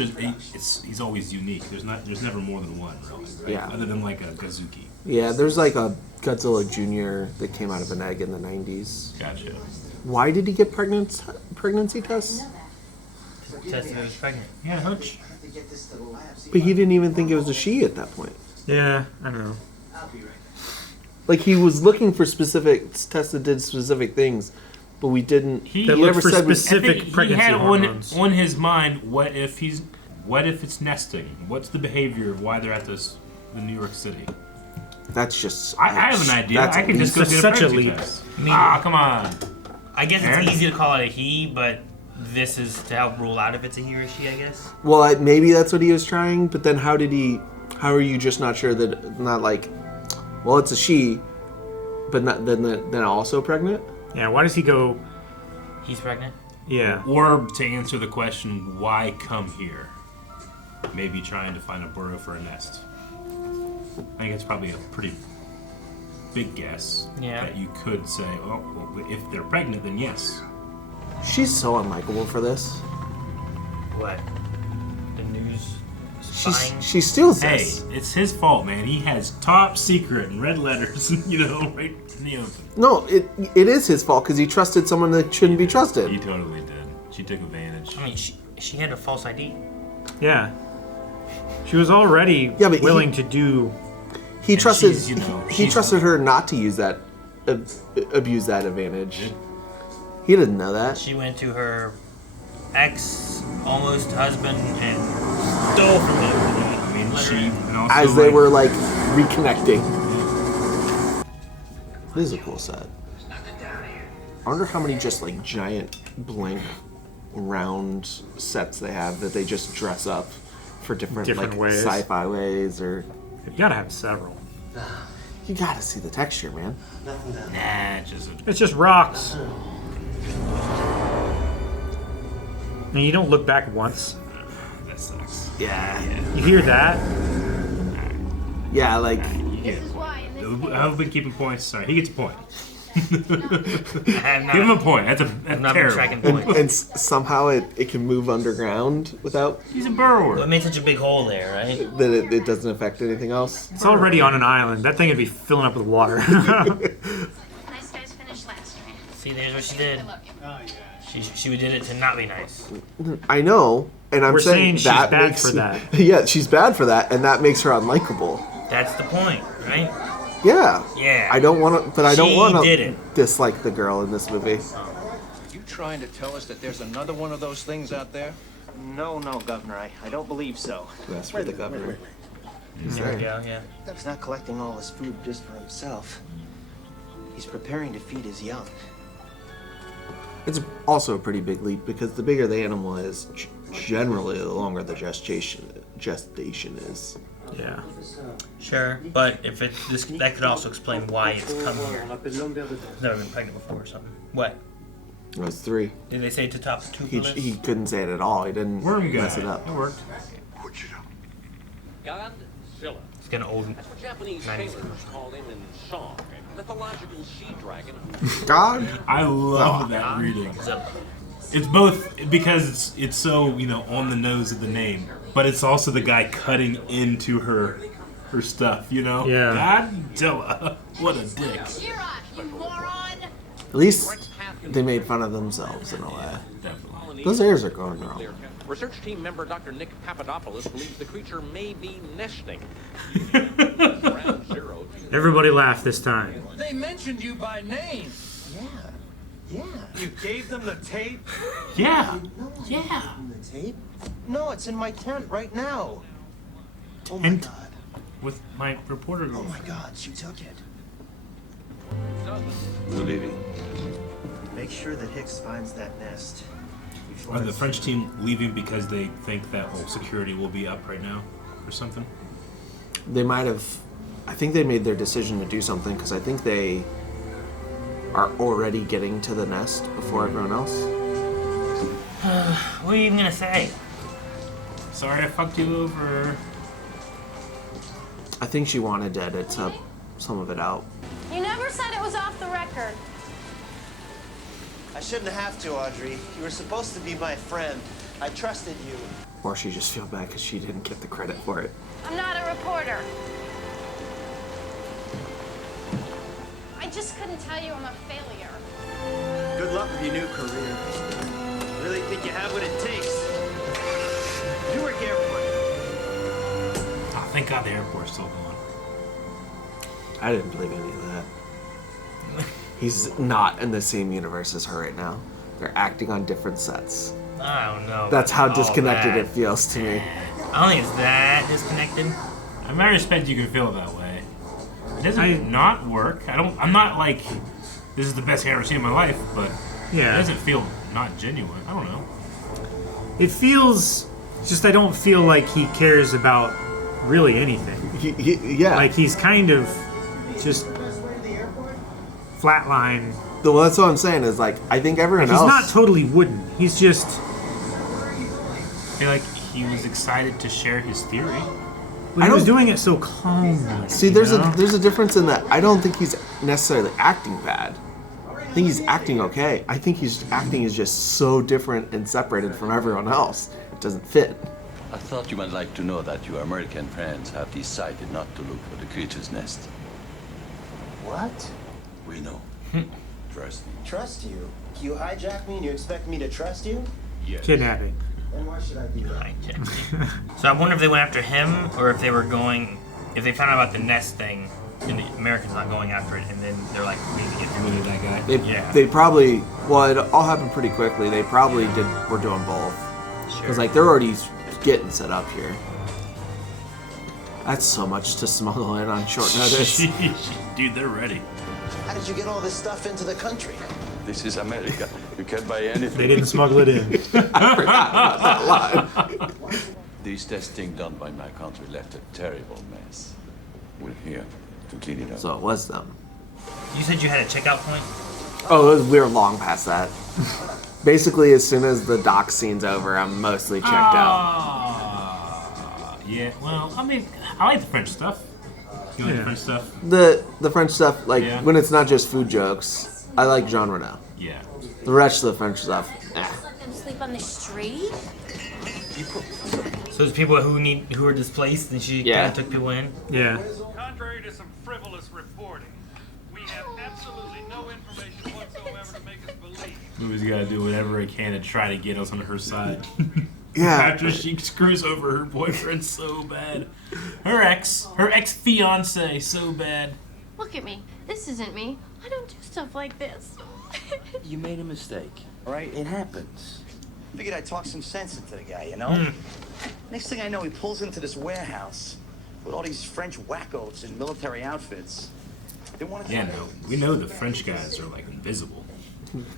he's always unique. There's never more than one, really. Right? Yeah. Other than like a Gazuki. Yeah, there's like a Godzilla Jr. that came out of an egg in the 90s. Gotcha. Why did he get pregnancy tests? Tested he was pregnant. Yeah, Hutch. But he didn't even think it was a she at that point. Yeah, I don't know. Like he was looking for specific tests that did specific things, but we didn't. He They looked for I specific think he pregnancy had hormones. on his mind. What if it's nesting? What's the behavior of why they're at the New York City? That's just. I have an idea. That's I can just go That's get a such a pregnancy leap. test. I mean- Come on. I guess Aaron? it's easy to call it a he, but this is to help rule out if it's a he or she, I guess. Well, maybe that's what he was trying, but then how are you just not sure that not like, well, it's a she, but not then also pregnant? Yeah, why does he go? He's pregnant? Yeah. Or to answer the question, why come here? Maybe trying to find a burrow for a nest. I think it's probably a pretty big guess. Yeah. That you could say, well, if they're pregnant, then yes. She's so unlikable for this. What? The news spying? She steals Hey, this. it's his fault, man. He has top secret in red letters, right in the open. No, it is his fault because he trusted someone that shouldn't be trusted. He totally did. She took advantage. I mean, she had a false ID. Yeah. She was already but willing to do. He And trusted. she's, He she's- trusted her not to use that, abuse that advantage. He didn't know that. She went to her ex, almost husband, and stole from him. I mean, and also, As they were like reconnecting. This is a cool set. I wonder how many just like giant blank round sets they have that they just dress up for different like ways. sci-fi ways, or You gotta have several. you gotta see the texture, man. Nothing done. Nah, It's just rocks. And you don't look back once. that sucks. Yeah. You hear that? Yeah, like I've been keeping points. Sorry, he gets a point. I have not, Give him a point. That's I've not been terrible. tracking and, points. somehow it can move underground without He's a burrower. It made such a big hole there, right? that it doesn't affect anything else. It's already on an island. That thing would be filling up with water. Nice guys finished last, right? See, there's what she did. She did it to not be nice. I know, and I'm We're saying saying that she's bad makes, for that. Yeah, she's bad for that, and that makes her unlikable. That's the point, right? Yeah. Yeah. I don't want to, but I don't She want did to it. dislike the girl in this movie. You trying to tell us that there's another one of those things out there? No, Governor, I don't believe so. That's for the governor. There we go, yeah. He's not collecting all his food just for himself. He's preparing to feed his young. It's also a pretty big leap because the bigger the animal is, generally the longer the gestation is. Yeah. Sure, but if that could also explain why it's come here. It's never been pregnant before or something. What? It was 3. Did they say to top the two list? He couldn't say it at all. He didn't Worm guy. mess it up. It worked. Godzilla. It's kind of old. That's what Japanese 90s sailors called him in song. A mythological sea dragon. God. I love that reading. It's both because it's so on the nose of the name, but it's also the guy cutting into her stuff. Yeah. Godzilla. What a dick. At least they made fun of themselves in a way. Definitely. Those ears are going wrong. Research team member Dr. Nick Papadopoulos believes the creature may be nesting. Round 0. Everybody laughed this time. They mentioned you by name. Yeah. You gave them the tape? Yeah. Yeah. The tape? No, it's in my tent right now. Oh my And- God. With my reporter. Oh my God, she took it. We're leaving. Make sure that Hicks finds that nest. Are the French team leaving because they think that whole security will be up right now or something? They might have. I think they made their decision to do something because I think they are already getting to the nest before everyone else. What are you even gonna say? Sorry I fucked you over. I think she wanted to edit some of it out. You never said it was off the record. I shouldn't have to, Audrey. You were supposed to be my friend. I trusted you. Or she just feel bad because she didn't get the credit for it. I'm not a reporter. I just couldn't tell you I'm a failure. Good luck with your new career. Really think you have what it takes? Newark Airport. Oh, thank God the airport's still going. I didn't believe any of that. He's not in the same universe as her right now. They're acting on different sets. I don't know. That's how about all disconnected that. it feels to me. I don't think it's that disconnected. I might respect you can feel that way. It doesn't not work. I'm not like this is the best hair I've ever seen in my life, but Yeah. it doesn't feel not genuine. I don't know. It feels just I don't feel like he cares about really anything. Yeah. Like he's kind of just flatline. Well, that's what I'm saying is like I think everyone He's else. not totally wooden. He's just. I feel like he was excited to share his theory. But he was doing it so calmly. See, there's a difference in that. I don't think he's necessarily acting bad. I think he's acting okay. I think his acting is just so different and separated from everyone else. It doesn't fit. I thought you might like to know that your American friends have decided not to look for the creature's nest. What? We know. Trust me. Trust you? You hijack me and you expect me to trust you? Yes. Kidnapping. Then why should I do that? So I wonder if they went after him or if they were going. If they found out about the nest thing and the Americans not going after it, and then they're like, we need to get rid of that guy. They probably. Well, it all happened pretty quickly. They probably were doing both. Because like they're already getting set up here. That's so much to smuggle in on short notice. Dude, they're ready. How did you get all this stuff into the country? This is America. You can buy anything. They didn't smuggle it in. I forgot about that line. This testing done by my country left a terrible mess. We're here to clean it up. So it was them. You said you had a checkout point? Oh, we were long past that. Basically, as soon as the dock scene's over, I'm mostly checked out. Yeah, well, I mean, I like the French stuff. You like the French stuff? The French stuff, like, Yeah. when it's not just food jokes, I like Jean Reno. Yeah. The rest of the French stuff, eh. Let them sleep on the street? So there's people who are displaced, and she kind of took people in. Yeah. Contrary to some frivolous reporting, we have absolutely no information whatsoever to make us believe. Movie's got to do whatever it can to try to get us on her side. Yeah. After she screws over her boyfriend so bad. Her ex-fiance so bad. Look at me. This isn't me. I don't do stuff like this. You made a mistake, all right? It happens. Figured I'd talk some sense into the guy, you know? Next thing I know, he pulls into this warehouse with all these French wackos in military outfits. They want to We know the French guys are like invisible.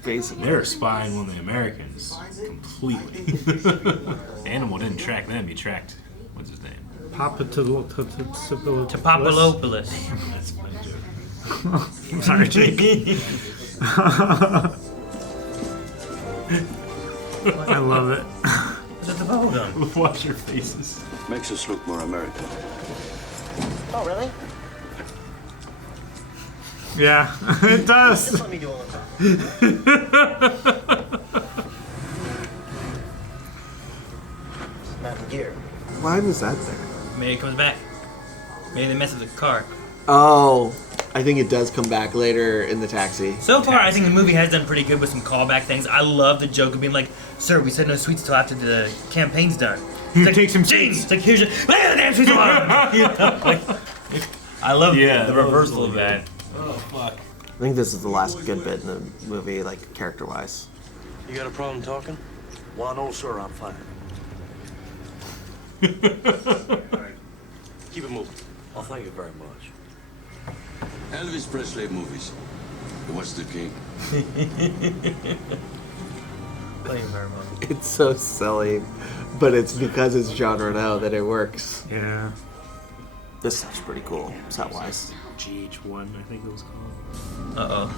Basically. They're spying on the Americans completely. The animal didn't track them, he tracked, what's his name? Tapopoulos. That's my joke. I'm sorry, Jake. I love it. What's the bubble gum? Watch your faces. Makes us look more American. Oh, really? Yeah, it does. Just let me do all the time. Not in gear. Why was that there? Maybe it comes back. Maybe they mess with the car. Oh, I think it does come back later in the taxi. So far, I think the movie has done pretty good with some callback things. I love the joke of being like, "Sir, we said no sweets till after the campaign's done." It's like, take some jeans. It's like, here's your damn sweets. You know, like, I love the reversal of that. Oh fuck. I think this is the last good bit in the movie, like, character-wise. You got a problem talking? Well, no, sir, I'm fine. Keep it moving. Oh, thank you very much. Elvis Presley movies. What's the king? Thank you very much. It's so silly, but it's because it's Jean Reno that it works. Yeah. This stuff's pretty cool, set-wise. GH1, I think it was called. Uh-oh.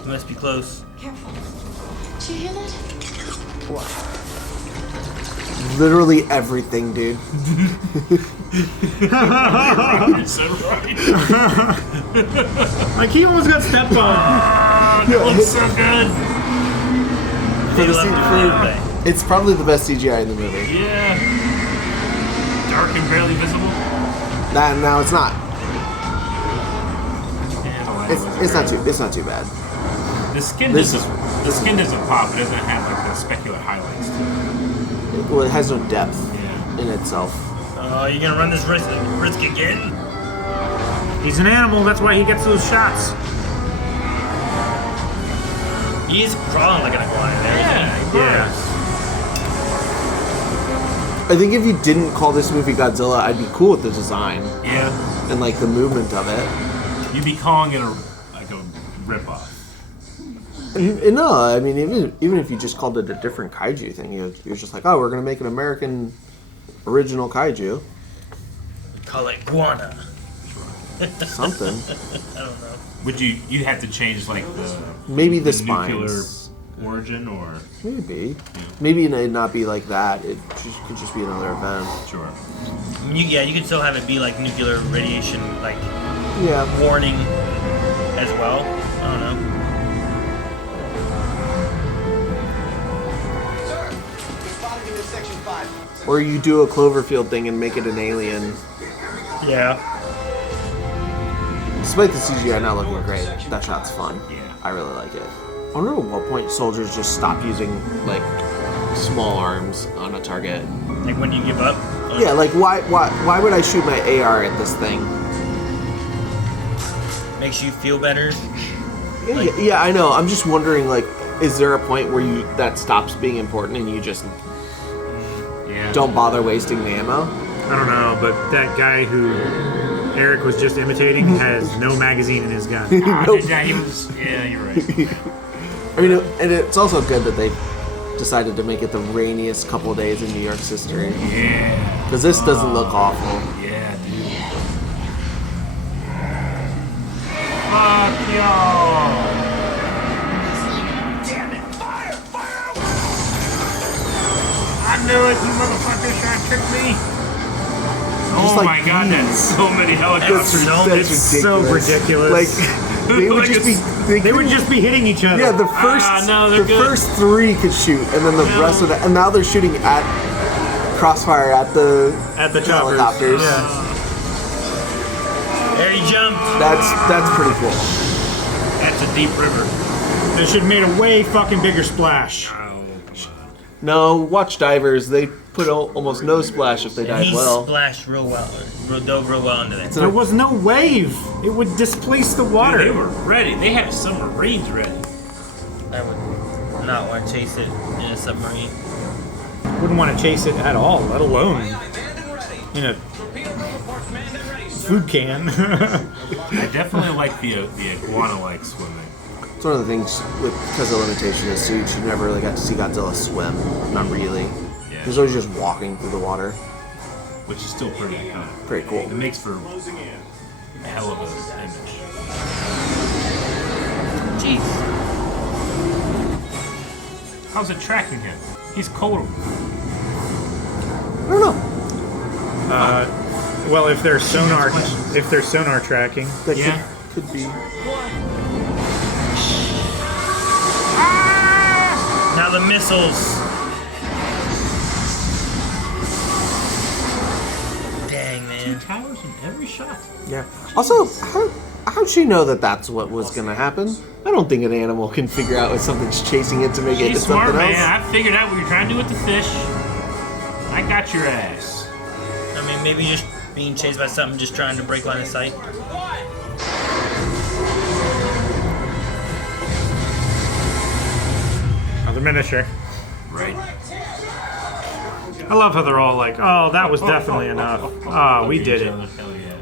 You must be close. Careful. Did you hear that? What? Literally everything, dude. You're so right. Like, he almost got stepped on. That looks so good. It's probably the best CGI in the movie. Yeah. Dark and barely visible. No, it's not. Yeah, It's not too bad. The skin doesn't pop. It doesn't have like the specular highlights to it. Well, it has no depth in itself. Oh, you gonna run this risk again? He's an animal, that's why he gets those shots. He's crawling like an iguana there. Yeah. I think if you didn't call this movie Godzilla, I'd be cool with the design. Yeah. And like the movement of it. You'd be calling it a ripoff. No, I mean even if you just called it a different kaiju thing, you're just like, oh, we're gonna make an American original kaiju. Call it Guana. Something. I don't know. Would you'd have to change like maybe the nuclear spines. origin or Maybe. Maybe it not be like that. It could just be another event. Sure. You could still have it be like nuclear radiation, like warning as well. I don't know. Section 5. Or you do a Cloverfield thing and make it an alien. Yeah. Despite the CGI not looking great, that shot's fun. Yeah. I really like it. I wonder at what point soldiers just stop using like small arms on a target. Like when you give up? Yeah, like why would I shoot my AR at this thing? Makes you feel better? Yeah, I know. I'm just wondering, like, is there a point where that stops being important and you just don't bother wasting the ammo? I don't know, but that guy who Eric was just imitating has no magazine in his gun. Nope. Yeah, you're right. I mean, and it's also good that they decided to make it the rainiest couple of days in New York's history. Yeah. Because this doesn't look awful. Yeah, dude. Fuck y'all. Damn it! Fire! Fire! I knew it, you motherfuckers trying to trick me. Just Oh like my god, that's so many helicopters. That's It's so ridiculous. Like they would Like just be they would just be hitting each other. Yeah, the first three could shoot, and then the rest of the and now they're shooting at crossfire at the choppers. helicopters. Yeah. There he jumped. That's pretty cool. That's a deep river. They should have made a way fucking bigger splash. No, watch divers. They put almost no splash if they dive He well. splashed real well, dove real well into that. There was no wave. It would displace the water. Dude, they were ready. They had submarines ready. I would not want to chase it in a submarine. Wouldn't want to chase it at all, let alone in a food can. I definitely like the iguana-like swimming. It's one of the things because of limitation of suits, you never really got to see Godzilla swim. Not really. Yeah. He was always just walking through the water. Which is still pretty iconic. Pretty cool. It makes for a hell of an image. Jeez. How's it tracking him? He's cold. I don't know. Well, if they're sonar tracking, That could be. Now the missiles. Dang, man. 2 towers in every shot. Yeah. Also, how'd she know that that's what was gonna happen? I don't think an animal can figure out if something's chasing it to make it into She's smart, something man. else. I figured out what you're trying to do with the fish. I got your ass. I mean, maybe just being chased by something, just trying to break line of sight. another miniature. Right. I love how they're all like, "Oh, that was definitely enough. Oh, we did it." Hell yeah.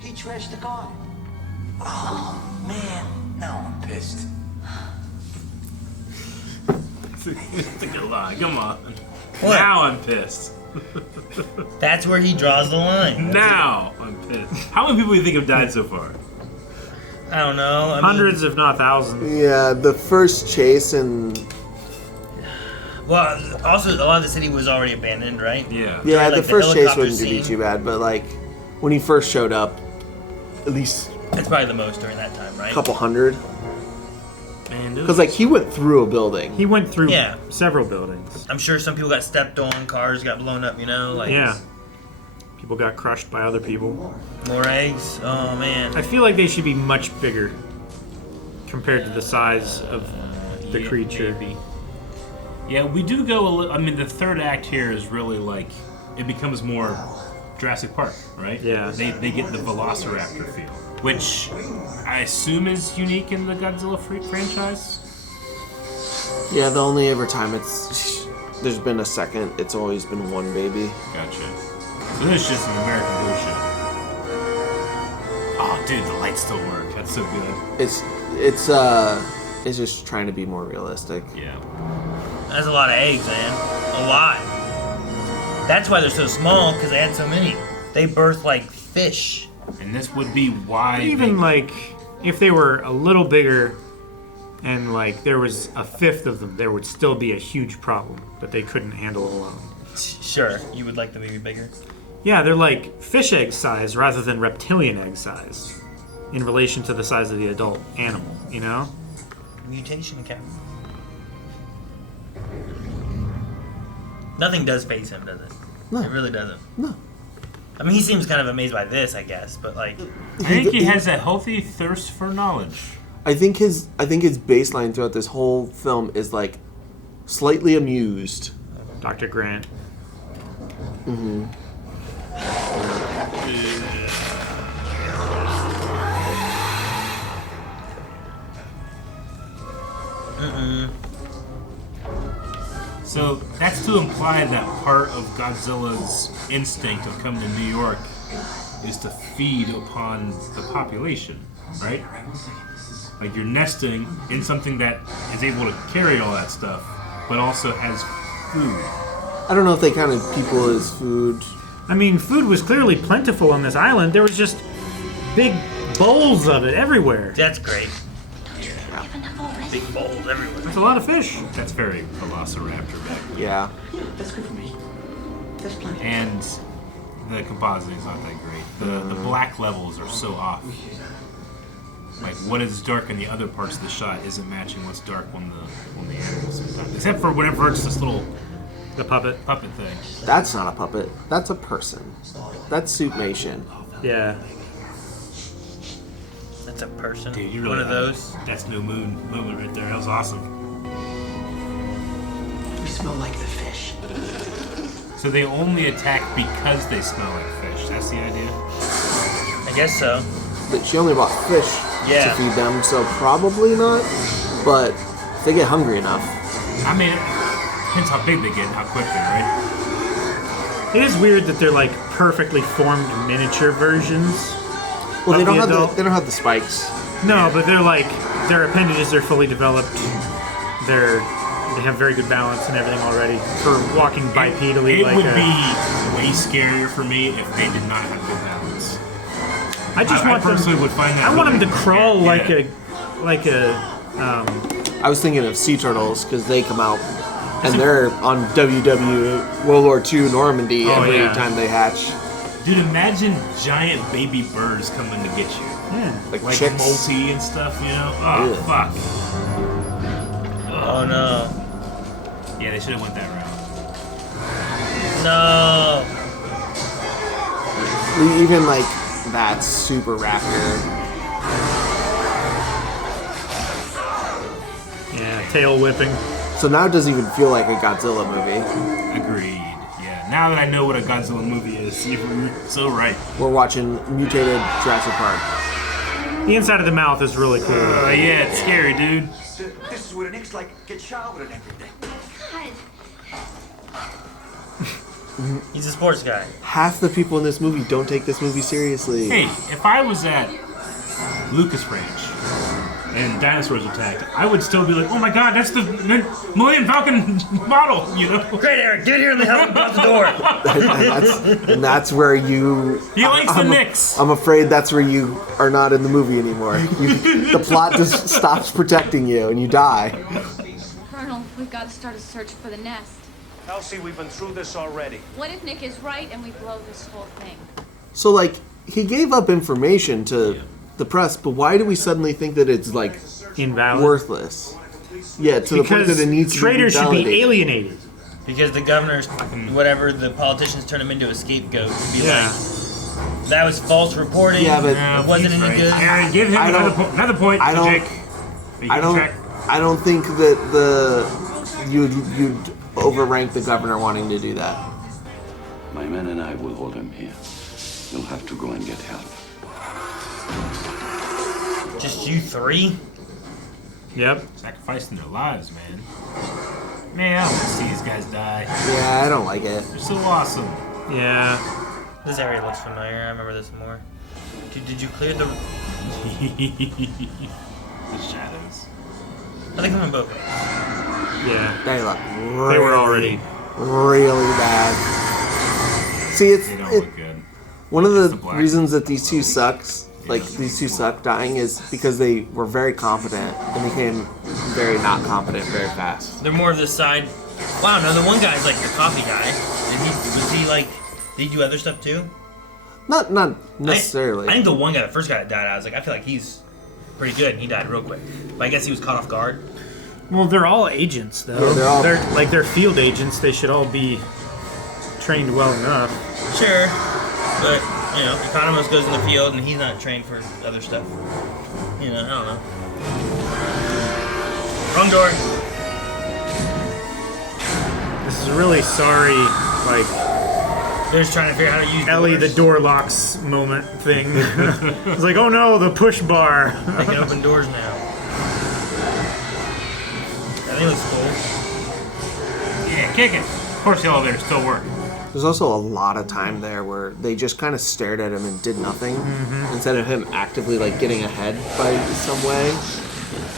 He trashed the car. Oh, man. Now I'm pissed. It's a good lie. Come on. What? Now I'm pissed. That's where he draws the line. Now I'm pissed. How many people do you think have died so far? I don't know. Hundreds, if not thousands. Yeah, the first chase and Well, also a lot of the city was already abandoned, right? Yeah. yeah, Like the first chase helicopter wouldn't be scene. too bad, but like when he first showed up, at least That's probably the most during that time, right? a couple hundred. Man, Because like he went through a building. He went through Yeah. several buildings. I'm sure some people got stepped on, cars got blown up, you know? Like, Yeah. People got crushed by other people. More eggs. Oh, man. I feel like they should be much bigger compared to the size of the Yeah, creature. maybe. Yeah, we do go a little. I mean, the third act here is really like it becomes more Jurassic Park, right? Yeah. They get the Velociraptor feel, which I assume is unique in the Godzilla franchise. Yeah, the only ever time there's been a second, it's always been one baby. Gotcha. So this is just an American bullshit. Oh, dude, the lights still work. That's so good. It's just trying to be more realistic. Yeah. That's a lot of eggs, man. A lot. That's why they're so small, because they had so many. They birth like fish. And this would be why. Even like if they were a little bigger and like there was a fifth of them, there would still be a huge problem that they couldn't handle alone. Sure, you would like the baby bigger. Yeah, they're like fish egg size rather than reptilian egg size in relation to the size of the adult animal, you know? Mutation count. Nothing does phase him, does it? No. It really doesn't. No. I mean, he seems kind of amazed by this, I guess, but like... I think he has a healthy thirst for knowledge. I think his baseline throughout this whole film is like slightly amused. Dr. Grant. Mm-hmm. So that's to imply that part of Godzilla's instinct of coming to New York is to feed upon the population, right? Like you're nesting in something that is able to carry all that stuff, but also has food. I don't know if they counted people as food. I mean, food was clearly plentiful on this island. There was just big bowls of it everywhere. That's great. Big bowls everywhere. That's a lot of fish. That's very Velociraptor back. Yeah. That's good for me. That's plenty. And the compositing is not that great. The black levels are so off. Like what is dark in the other parts of the shot isn't matching what's dark on the animals sometimes. Except for whenever it's this little puppet thing. That's not a puppet. That's a person. That's Suitmation. Yeah. That's a person. Dude, you really one of those. That's new movement right there. That was awesome. We smell like the fish. So they only attack because they smell like fish. That's the idea? I guess so. But she only bought fish to feed them, so probably not. But if they get hungry enough. I mean, it depends how big they get and how quick they're, right? It is weird that they're like perfectly formed miniature versions. Well, they don't have the spikes. No, but they're like their appendages are fully developed. They have very good balance and everything already for walking bipedally. It would be way scarier for me if they did not have good balance. I personally would find that. I want them to crawl like I was thinking of sea turtles because they come out and they're on WW World War II Normandy every time they hatch. Dude, imagine giant baby birds coming to get you. Yeah. Like chicks. Molty and stuff, you know? Oh, fuck. Oh, no. Yeah, they should have went that route. No. Even like that super raptor. Yeah, tail whipping. So now it doesn't even feel like a Godzilla movie. Agreed. Yeah. Now that I know what a Godzilla movie is, you're so right. We're watching mutated Jurassic Park. The inside of the mouth is really cool. Yeah, it's scary, dude. This is what it looks like. Get showered and everything. He's a sports guy. Half the people in this movie don't take this movie seriously. Hey, if I was at Lucas Ranch and dinosaurs attacked, I would still be like, oh my god, that's the Millennium Falcon model, you know? Great, Eric, get here and help him out the door. and that's where you... He likes the Knicks. I'm afraid that's where you are not in the movie anymore. The plot just stops protecting you and you die. Colonel, we've got to start a search for the nest. Elsie, we've been through this already. What if Nick is right and we blow this whole thing? So, like, he gave up information to the press, but why do we suddenly think that it's, like, invalid, worthless? Yeah, to the point that it needs to be traitors should be validated. alienated. Because the governors, whatever, the politicians turn him into a scapegoat. Be like, that was false reporting. Yeah, but it wasn't any good. Aaron, give him another point, Jake. I don't think that you'd overrank the governor wanting to do that. My men and I will hold him here. You'll have to go and get help. Just you three? Yep. Sacrificing their lives, man. Man, I don't want to see these guys die. Yeah, I don't like it. They're so awesome. Yeah. This area looks familiar. I remember this more. Did you clear the... the shadows. I think I'm in both. Yeah. They look They were already really bad. See, They don't look good. one of the reasons that these two suck dying is because they were very competent and became very not competent very fast. They're more of the side... Wow, no, the one guy's like the coffee guy. Did he do other stuff too? Not necessarily. I think the one guy, the first guy that died, I was like, I feel like he's pretty good and he died real quick. But I guess he was caught off guard. Well, they're all agents, though. Yeah, they're field agents. They should all be trained well enough. Sure, but you know, Economos goes in the field and he's not trained for other stuff. You know, I don't know. Wrong door. This is a really sorry, like, they're just trying to figure out how to use Ellie doors. the door locks moment thing. It's like, oh no, the push bar. They can open doors now. I think it looks cool. Yeah, kick it. Of course the elevators still work. There's also a lot of time there where they just kind of stared at him and did nothing instead of him actively like getting ahead by some way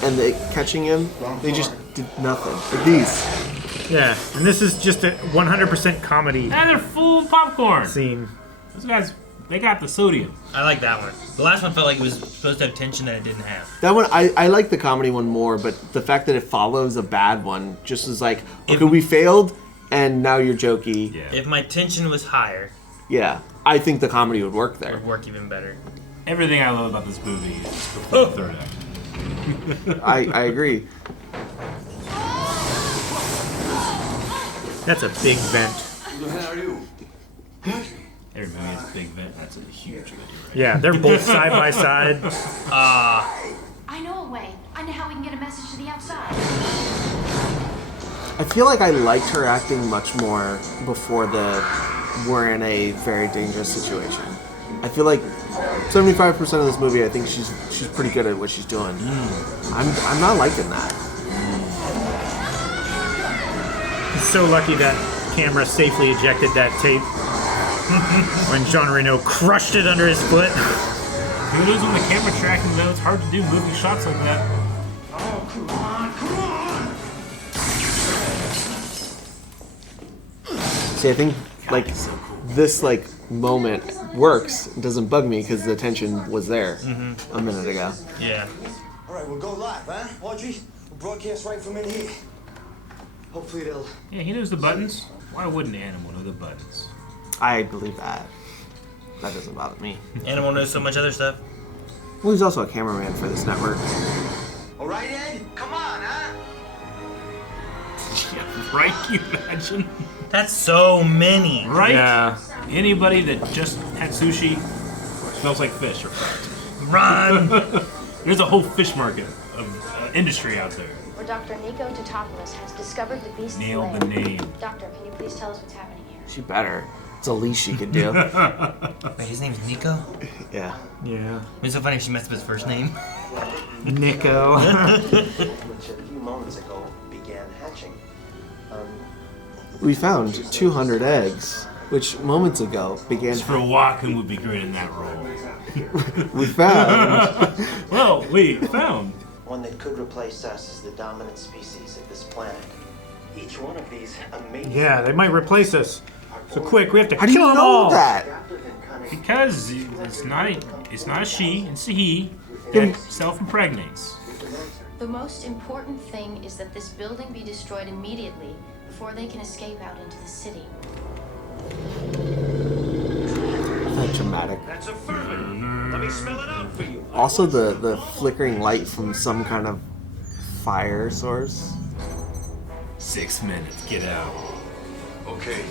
and they catching him. They just did nothing. Like these. Yeah, and this is just a 100% comedy. And they're full of popcorn. Scene. Those guys, they got the sodium. I like that one. The last one felt like it was supposed to have tension that it didn't have. That one, I like the comedy one more, but the fact that it follows a bad one just is like, okay, we failed, and now you're jokey. Yeah. If my tension was higher, Yeah, I think the comedy would work it there. would work even better. Everything I love about this movie is the third act. I agree. That's a big vent. Who the hell are you? Every movie has a big vent. That's a huge video, right? Yeah, they're both side by side. I know a way. I know how we can get a message to the outside. I feel like I liked her acting much more before we're in a very dangerous situation. I feel like 75% of this movie, I think she's pretty good at what she's doing. I'm not liking that. He's so lucky that camera safely ejected that tape when Jean Reno crushed it under his foot. Who knows when the camera tracking though? It's hard to do moving shots like that. Oh, come on, come on! See, I think like this like moment works. It doesn't bug me because the tension was there a minute ago. Yeah. All right, we'll go live, huh, Audrey? We'll broadcast right from in here. Hopefully they'll... Yeah, he knows the buttons. Why wouldn't Animal know the buttons? I believe that. That doesn't bother me. Animal knows so much other stuff. Well, he's also a cameraman for this network. All right, Ed? Come on, huh? Yeah, right? Can you imagine? That's so many. Right? Yeah. Anybody that just had sushi smells like fish or fried. Run! There's a whole fish market of industry out there. Where Dr. Nico Tatopoulos has discovered the beast's Nail lair. the name. Doctor, can you please tell us what's happening here? She better. It's the least she could do. Wait, his name's Nico? Yeah. Yeah. It's so funny if she messed up his first name. Nico. Which a few moments ago began hatching. We found 200 eggs, which moments ago began. For Walken would be great in that role. We found. Well, we found. One that could replace us as the dominant species of this planet. Each one of these amazing... Yeah, they might replace us. So quick, we have to How do you kill them know all. that? Because it's not a she, it's a he that self-impregnates. The most important thing is that this building be destroyed immediately before they can escape out into the city. That dramatic. That's affirmative. Let me spell it out for you. Also, the flickering light from some kind of fire source. 6 minutes, get out. Okay,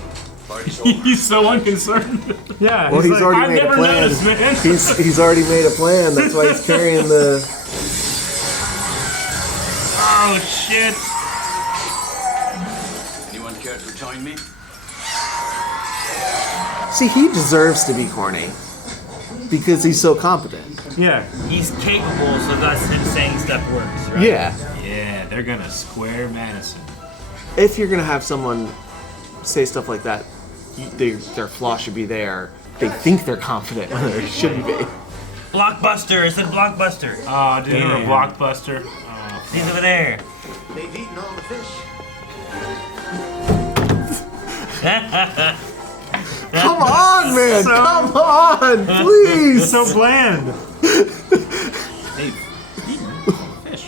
party's over. He's so unconcerned. Yeah. Well, he's like, already I've made a never plan. noticed, man. He's already made a plan. That's why he's carrying the. Oh shit! Anyone care to join me? See, he deserves to be corny because he's so competent. Yeah. He's capable, so that's him saying stuff works, right? Yeah. Yeah, they're gonna square Madison. If you're gonna have someone say stuff like that, their flaw should be there. They think they're confident when they shouldn't be. Blockbuster! It said Blockbuster. Oh, dude, Damn. a blockbuster. Oh, He's over there. They've eaten all the fish. Come on, man! Come on, please! So bland. hey, fish.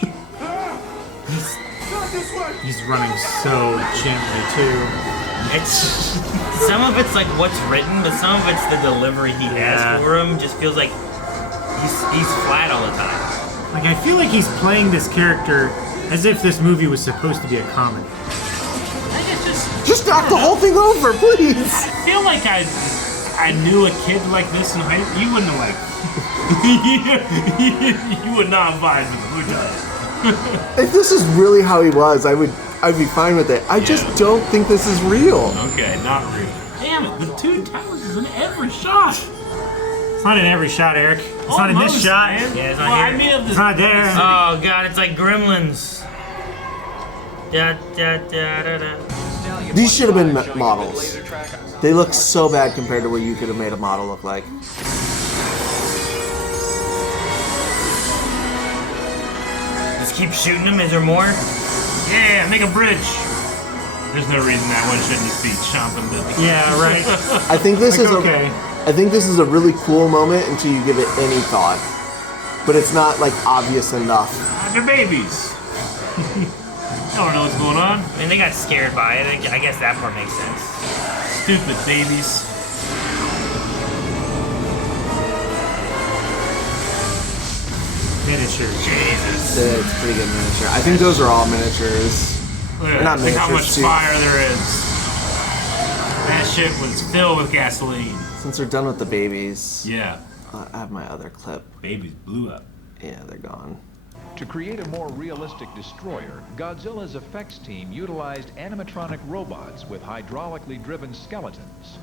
He's running so gently too. It's some of it's like what's written, but some of it's the delivery he has for him. Just feels like he's flat all the time. Like, I feel like he's playing this character as if this movie was supposed to be a comedy. I think it's Just knock the whole thing over, please! I feel like I knew a kid like this in high school. You wouldn't have you would not vibe with him. Who does? If this is really how he was, I'd be fine with it. I just don't think this is real. Okay, not real. Damn it, the Two Towers is in every shot. It's not in every shot, Eric. It's not in this shot. Man. Yeah, it's not well, here. I mean, of this It's not there. Oh god, it's like Gremlins. Da da da da da. These should have been models. They look so bad compared to what you could have made a model look like. Just keep shooting them. Is there more? Yeah, make a bridge. There's no reason that one shouldn't just be chomping the. Yeah, right. I think this Like, is okay. I think this is a really cool moment until you give it any thought. But it's not like obvious enough. They're babies. I don't know what's going on. I mean, they got scared by it. I guess that part makes sense. Stupid babies. Miniature. Jesus. It's pretty good miniature. I think those are all miniatures. Look Not at how miniatures, much too. fire there is. That shit was filled with gasoline. Since we're done with the babies, Yeah. I have my other clip. Babies blew up. Yeah, they're gone. To create a more realistic destroyer, Godzilla's effects team utilized animatronic robots with hydraulically driven skeletons.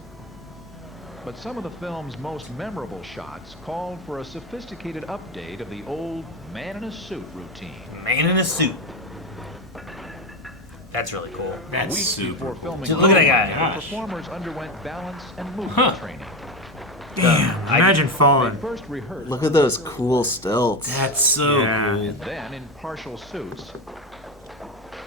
But some of the film's most memorable shots called for a sophisticated update of the old man-in-a-suit routine. Man in a suit. That's really cool. That's Weeks super before cool. filming, Dude, look at that guy. the Gosh. performers underwent balance and movement training. Damn, imagine They falling. first rehearsed Look at those cool stilts. That's so Yeah. cool. and then in partial suits.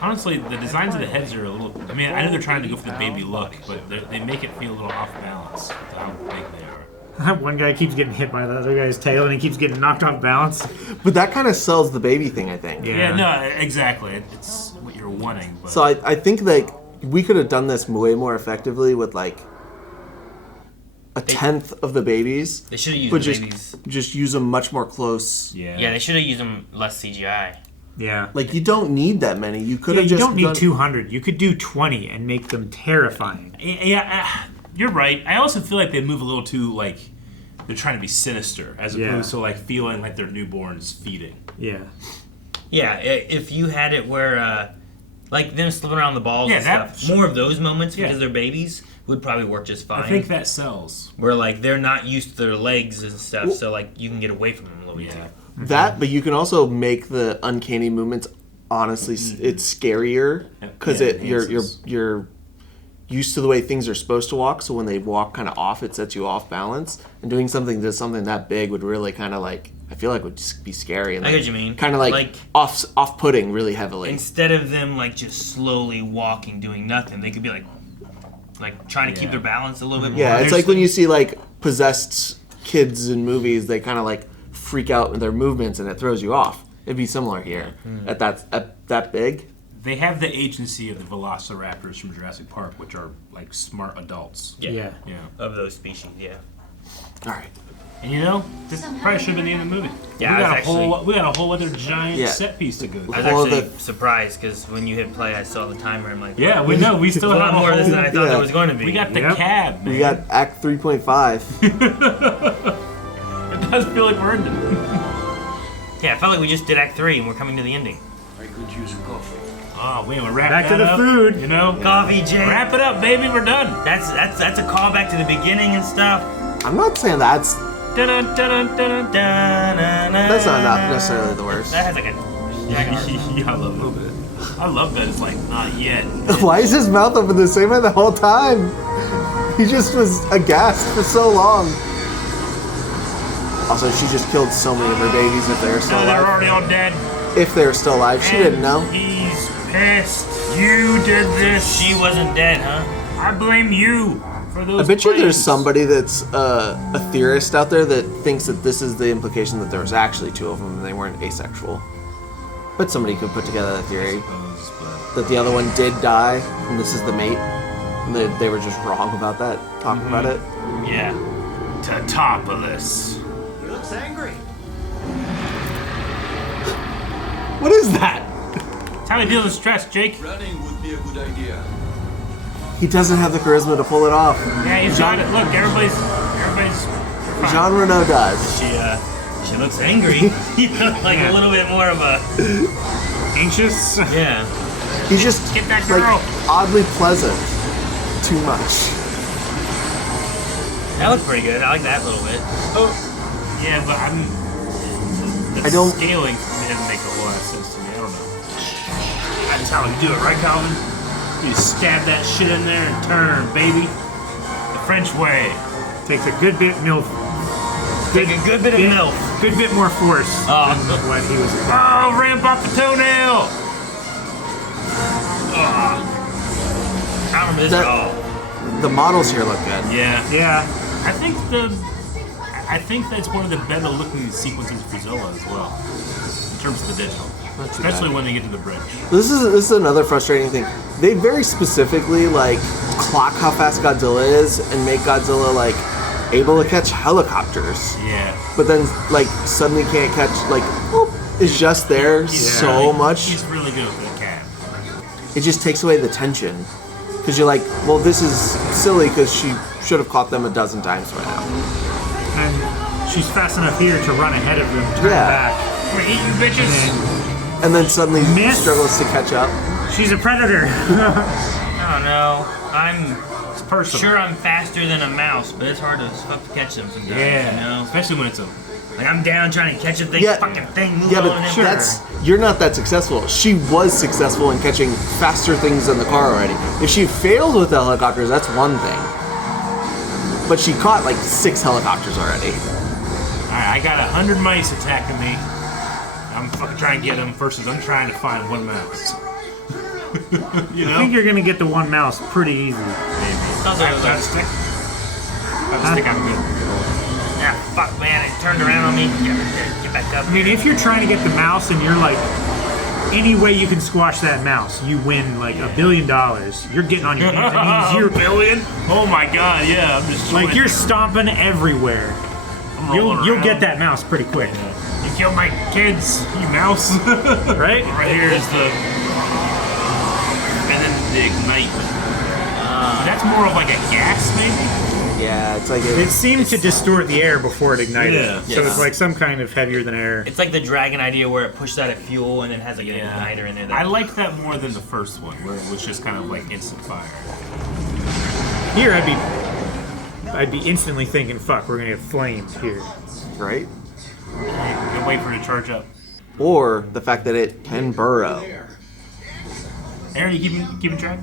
Honestly, the designs of the heads are a little. I mean, I know they're trying to go for the baby look, but they make it feel a little off balance with how big they are. One guy keeps getting hit by the other guy's tail and he keeps getting knocked off balance. But that kind of sells the baby thing, I think. Yeah, no, exactly. It's what you're wanting. But So I think like we could have done this way more effectively with like a tenth of the babies. They should have used but the babies. just use them much more close. Yeah, they should have used them less CGI. Yeah. Like you don't need that many. You could Yeah, have you just don't need done- 200. You could do 20 and make them terrifying. Yeah, you're right. I also feel like they move a little too like they're trying to be sinister as Yeah. opposed to like feeling like their newborn's feeding. Yeah. Yeah, if you had it where, like them slipping around the balls Yeah, and that- stuff, more of those moments Yeah. because they're babies would probably work just fine. I think that sells. Where like they're not used to their legs and stuff, so like you can get away from them a little bit. too. that, but you can also make the uncanny movements. Honestly, it's scarier because Yeah, you're used to the way things are supposed to walk. So when they walk kind of off, it sets you off balance. And doing something that big would really kind of like I feel like would just be scary. And I like, get what you mean. Kind of like off-putting really heavily. Instead of them like just slowly walking, doing nothing, they could be like trying to keep their balance a little bit more. Yeah, it's like when you see like possessed kids in movies, they kind of like freak out in their movements and it throws you off. It'd be similar here. At that big. They have the agency of the velociraptors from Jurassic Park, which are like smart adults. Yeah. Yeah. Of those species, yeah. All right. And you know, this probably should have been the end of the movie. Yeah, we got a whole other giant set piece to go through. I was actually surprised because when you hit play, I saw the timer. I'm like, Yeah, we know. We still a have lot more of this than I thought Yeah. there was going to be. We got the cab, man. We got Act 3.5. It does feel like we're ending. Yeah, I felt like we just did Act 3 and we're coming to the ending. I could use a coffee. Oh, we wrap Back to that the up, food. You know, Coffee, Jay. wrap it up, baby. We're done. That's a callback to the beginning and stuff. I'm not saying that's Dun, dun, dun, dun, dun, that's not necessarily the worst. That has like a. Yeah, I love it. I love that. It's like not yet. Why is his mouth open the same way the whole time? He just was aghast for so long. Also, she just killed so many of her babies if they're still No, they're alive. already all dead. If they're still alive, she didn't know. He's pissed. You did this. She wasn't dead, huh? I blame you for those. I bet you there's planes. somebody that's a theorist out there that thinks that this is the implication that there was actually two of them and they weren't asexual. But somebody could put together a theory that the other one did die and this is the mate. And they were just wrong about that, talking about it. Yeah. Tatopolis. He looks angry. What is that? That's how he deals with stress, Jake. Running would be a good idea. He doesn't have the charisma to pull it off. Yeah, he's got it. Look, everybody's fine. Jean Reno does. She looks angry. You know, like a little bit more of a anxious. Yeah. He's just Get that girl. like oddly pleasant. Too much. That looked pretty good. I like that a little bit. Oh. Yeah, but the I don't- scaling didn't make a whole lot of sense to me. I don't know. That's how we do it, right, Calvin? You stab that shit in there and turn, baby. The French way. Takes a good bit milk. Take a good bit of milk. Good bit more force than what he was. Oh, ramp up the toenail. I remember this at all. The models here look good. Yeah. Yeah. I think that's one of the better looking sequences for Zilla as well, in terms of the digital, especially when they get to the bridge. This is another frustrating thing. They very specifically like clock how fast Godzilla is and make Godzilla like able to catch helicopters. Yeah. But then like suddenly can't catch like whoop, it's just there so much. He's really good with the cat. It just takes away the tension because you're like, well, this is silly because she should have caught them a dozen times by now. And she's fast enough here to run ahead of them, turn back. We're eating you bitches. And then suddenly struggles to catch up. She's a predator. I don't know. I'm personal. sure I'm faster than a mouse, but it's hard as fuck to catch them sometimes. Yeah. You know? Especially when it's a. Like I'm down trying to catch a thing, fucking thing moving Yeah, but on and you're not that successful. She was successful in catching faster things than the car already. If she failed with the helicopters, that's one thing. But she caught like 6 helicopters already. Alright, I got 100 mice attacking me. I'm fucking trying to get them versus I'm trying to find one mouse. You know? I think you're gonna get the one mouse pretty easy. Maybe. Sounds like a stick. I think I'm good. Ah, fuck, man! It turned around on me. Get back up. I mean, if you're trying to get the mouse and you're like, any way you can squash that mouse, you win like $1 billion. You're getting on your hands and knees. You're $1 billion? Oh my god, yeah. I'm just like you're stomping everywhere. You'll get that mouse pretty quick. You killed my kids, you mouse. Right? Right here is the. And then the ignite. That's more of like a gas, maybe? Yeah, it's like it seemed to distort the air before it ignited. Yeah. So it's like some kind of heavier than air. It's like the Dragon idea where it pushes out a fuel and then has like an igniter in there. I like that more than the first one, where it was just kind of like instant fire. Here, I'd be instantly thinking, "Fuck, we're gonna get flamed here." Right? Can't wait for it to charge up. Or the fact that it can burrow. Aaron, you keeping track?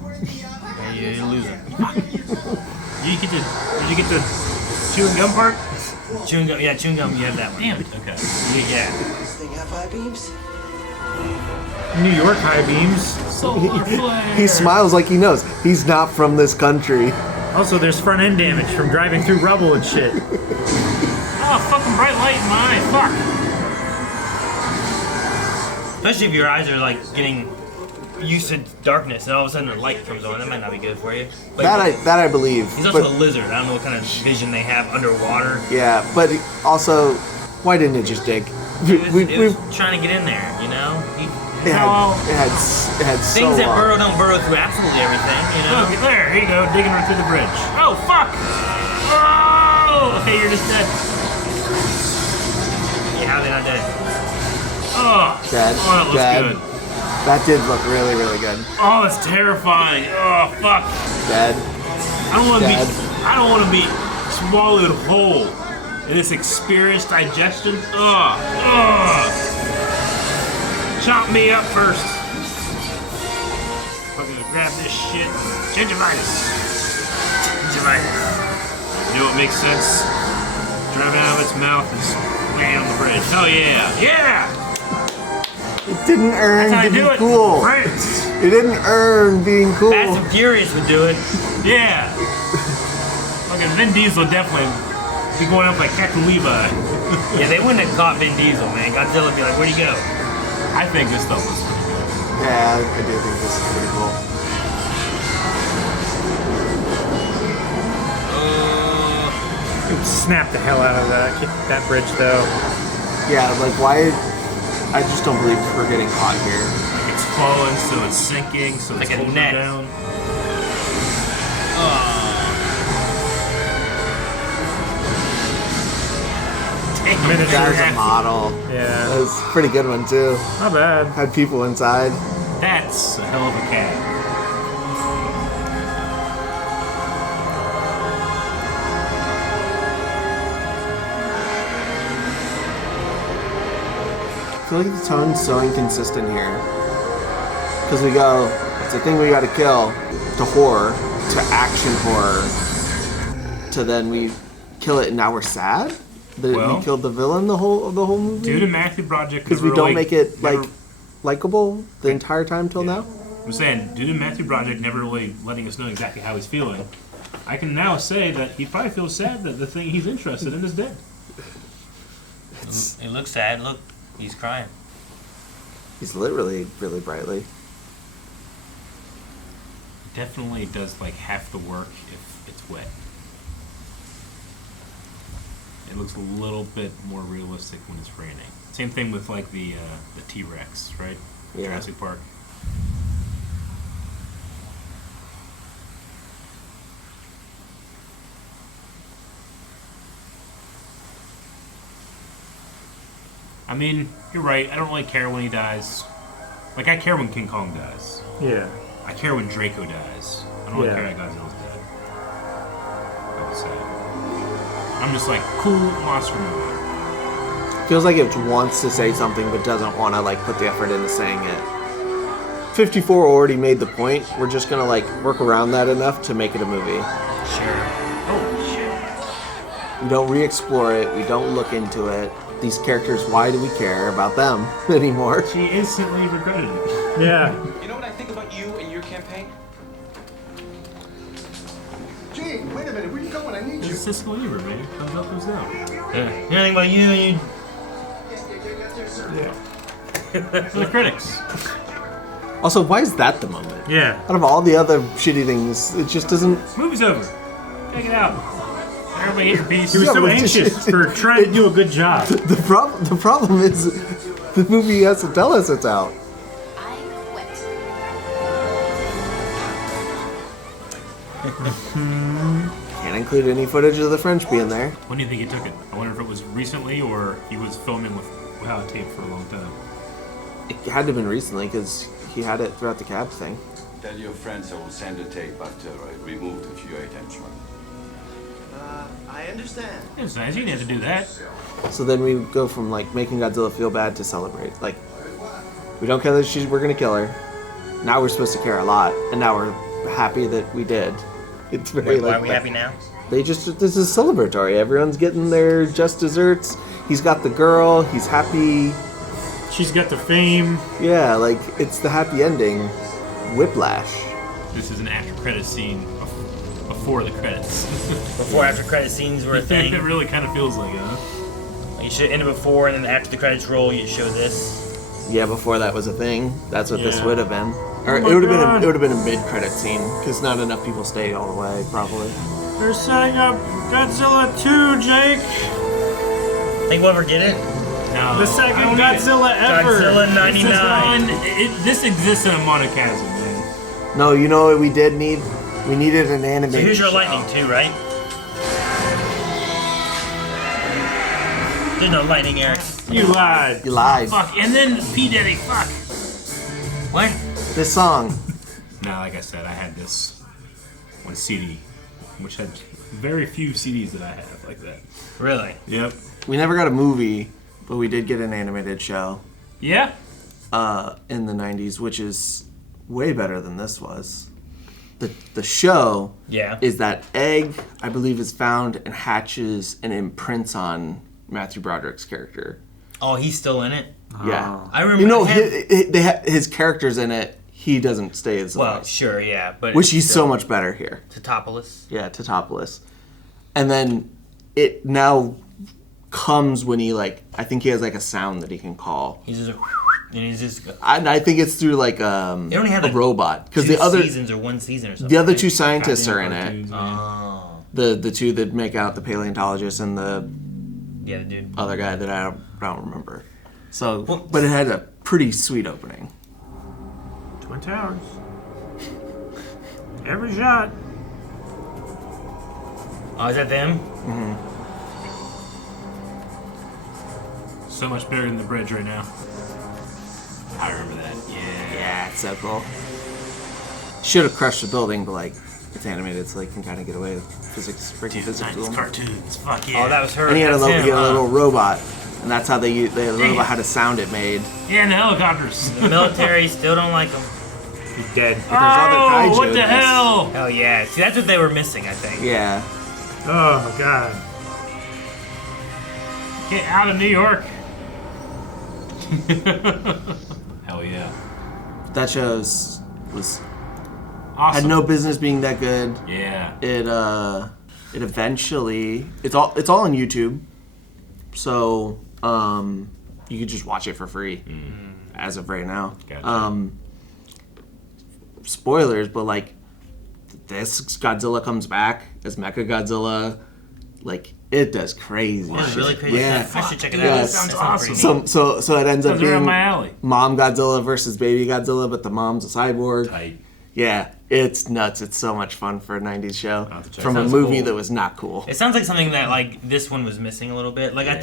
Yeah, you're losing. Did you get the chewing gum part? Chewing gum, yeah, chewing gum. You have that one. Damn it. Okay. Yeah. This thing have high beams? New York high beams. Solar flare. He smiles like he knows. He's not from this country. Also, there's front end damage from driving through rubble and shit. Oh, fucking bright light in my eye. Fuck. Especially if your eyes are like getting used to darkness and all of a sudden the light comes on. That might not be good for you. But That I believe. he's also but, a lizard. I don't know what kind of vision they have underwater. Yeah, but also, why didn't it just dig? It was trying to get in there, you know? It had so things that long. burrow don't burrow through absolutely everything, you know? Look, there you go, digging right through the bridge. Oh, fuck! Oh! Okay, you're just dead. Yeah, how are they not dead? Oh! Dead. Oh, that looks Dead. good. That did look really, really good. Oh, that's terrifying. Oh, fuck. Dead. I don't want to Dead. be swallowed whole in this experienced digestion. Ugh. Chop me up first. I'm gonna grab this shit. Gingivitis. You know what makes sense? Driving out of its mouth is laying on the bridge. Hell yeah. Yeah! It didn't earn That's how to I be do it. cool. Right. It didn't earn being cool. Fast and Furious would do it. Yeah. Okay, Vin Diesel definitely be going up like Captain Levi. Yeah, they wouldn't have caught Vin Diesel, man. Godzilla would be like, where'd he go? I think this stuff was pretty good. Yeah, I do think this is pretty cool. It would snap the hell out of that bridge, though. Yeah, like why? I just don't believe we're getting caught here. It's falling, so it's sinking, so Like it's a holding net. it down. That was a model. Yeah. That was a pretty good one too. Not bad. Had people inside. That's a hell of a cat. I feel like the tone's so inconsistent here. Because we go, it's a thing we gotta kill. to horror to action horror to then we kill it and now we're sad that Well, we killed the villain the whole movie. Dude and Matthew Broderick Because we don't make it like likable the entire time till now. I'm saying, due to Matthew Broderick never really letting us know exactly how he's feeling, I can now say that he probably feels sad that the thing he's interested in is dead. It looks sad. Look, he's crying. He's literally really brightly. Definitely does like half the work if it's wet. It looks a little bit more realistic when it's raining. Same thing with like the T-Rex, right? Yeah. Jurassic Park. I mean, you're right. I don't really care when he dies. Like, I care when King Kong dies. Yeah. I care when Draco dies. I don't really care that Godzilla's dead. That's sad. I'm just like, cool monster movie. Feels like it wants to say something but doesn't want to like put the effort into saying it. 54 already made the point. We're just gonna like work around that enough to make it a movie. Sure. Oh shit. We don't re-explore it. We don't look into it. These characters, why do we care about them anymore? She instantly regretted it. Yeah. You know what I think about you and your campaign? Gene, wait a minute. Where are you going? I need you. It's Siskel Eber, man. Comes up, comes down. Yeah. You know anything about you and you? Yeah. For the critics. Also, why is that the moment? Yeah. Out of all the other shitty things, it just doesn't. Movie's over. Take it out. Everybody get your piece. He was so anxious for trying to do a good job. The problem is the movie has to tell us it's out. Can't include any footage of the French being there. When do you think he took it? I wonder if it was recently or he was filming without tape for a long time. It had to have been recently because he had it throughout the cab thing. Tell your friends I will send the tape after I removed a few items from it. I understand. It's nice. You didn't have to do that. So then we go from like making Godzilla feel bad to celebrate. Like we don't care that we're gonna kill her. Now we're supposed to care a lot, and now we're happy that we did. It's very Why are we happy now? This is celebratory. Everyone's getting their just desserts. He's got the girl. He's happy. She's got the fame. Yeah, like it's the happy ending. Whiplash. This is an after credit scene before the credits. Before after credit scenes were a thing. It really kind of feels like it, huh? Like you should end it before, and then after the credits roll, you show this. Yeah, before that was a thing. That's what this Yeah. would have been. Or Oh it would have my been a mid-credit scene because not enough people stayed all the way, probably. They're setting up Godzilla 2, Jake. Think we'll ever get it? No. The second I don't need it. Godzilla ever. Godzilla 99. This exists in a monochasm, man. No, you know what we did need? We needed an So animated here's your show. lightning too, right? There's no lightning, Eric. You lied. You lied. Fuck, and then P. Diddy, fuck. What? This song. No, like I said, I had this on CD, which had very few CDs that I have like that. Really? Yep. We never got a movie, but we did get an animated show. Yeah? In the 90s, which is way better than this was. The show is that egg, I believe, is found and hatches and imprints on Matthew Broderick's character. Oh, he's still in it? Yeah. I remember. You know, his character's in it. He doesn't stay as Well, voice. sure, yeah, but which it's he's still so much better here. Totopoulos. Yeah, Totopoulos. And then it now comes when he like, I think he has like a sound that he can call. He's just, and he's just. I think it's through like They only have a like robot because two the other seasons or one season or something. the other right? two scientists are in it. Oh. The two that make out, the paleontologist and the the dude, other guy that I don't remember. So, but it had a pretty sweet opening. Twin Towers. Every shot. Oh, is that them? Mm-hmm. So much bigger than the bridge right now. I remember that. Yeah, it's so cool. Should have crushed the building, but like it's animated, so they can kind of get away with physics, breaking physics. Nice cartoons. Fuck yeah. Oh, that was her. And he had a That's little, him, little robot, and that's how the robot Damn. had a sound it made. Yeah, and the helicopters. The military still don't like them. He's dead. But there's other kaiju what in the this. hell? Hell yeah. See, that's what they were missing, I think. Yeah. Oh god. Get out of New York. Hell yeah. That show was Awesome. had no business being that good. Yeah. It eventually it's all on YouTube. So you could just watch it for free as of right now. Gotcha. Spoilers, but like this Godzilla comes back as Mecha Godzilla, like it does crazy. Wow, shit. really crazy. Yeah, I should check it out. Yes. That sounds awesome. So it ends up Sounds right up being my alley. Mom Godzilla versus Baby Godzilla, but the mom's a cyborg. Tight. Yeah, it's nuts. It's so much fun for a '90s show from a Sounds movie cool. that was not cool. It sounds like something that like this one was missing a little bit. Like I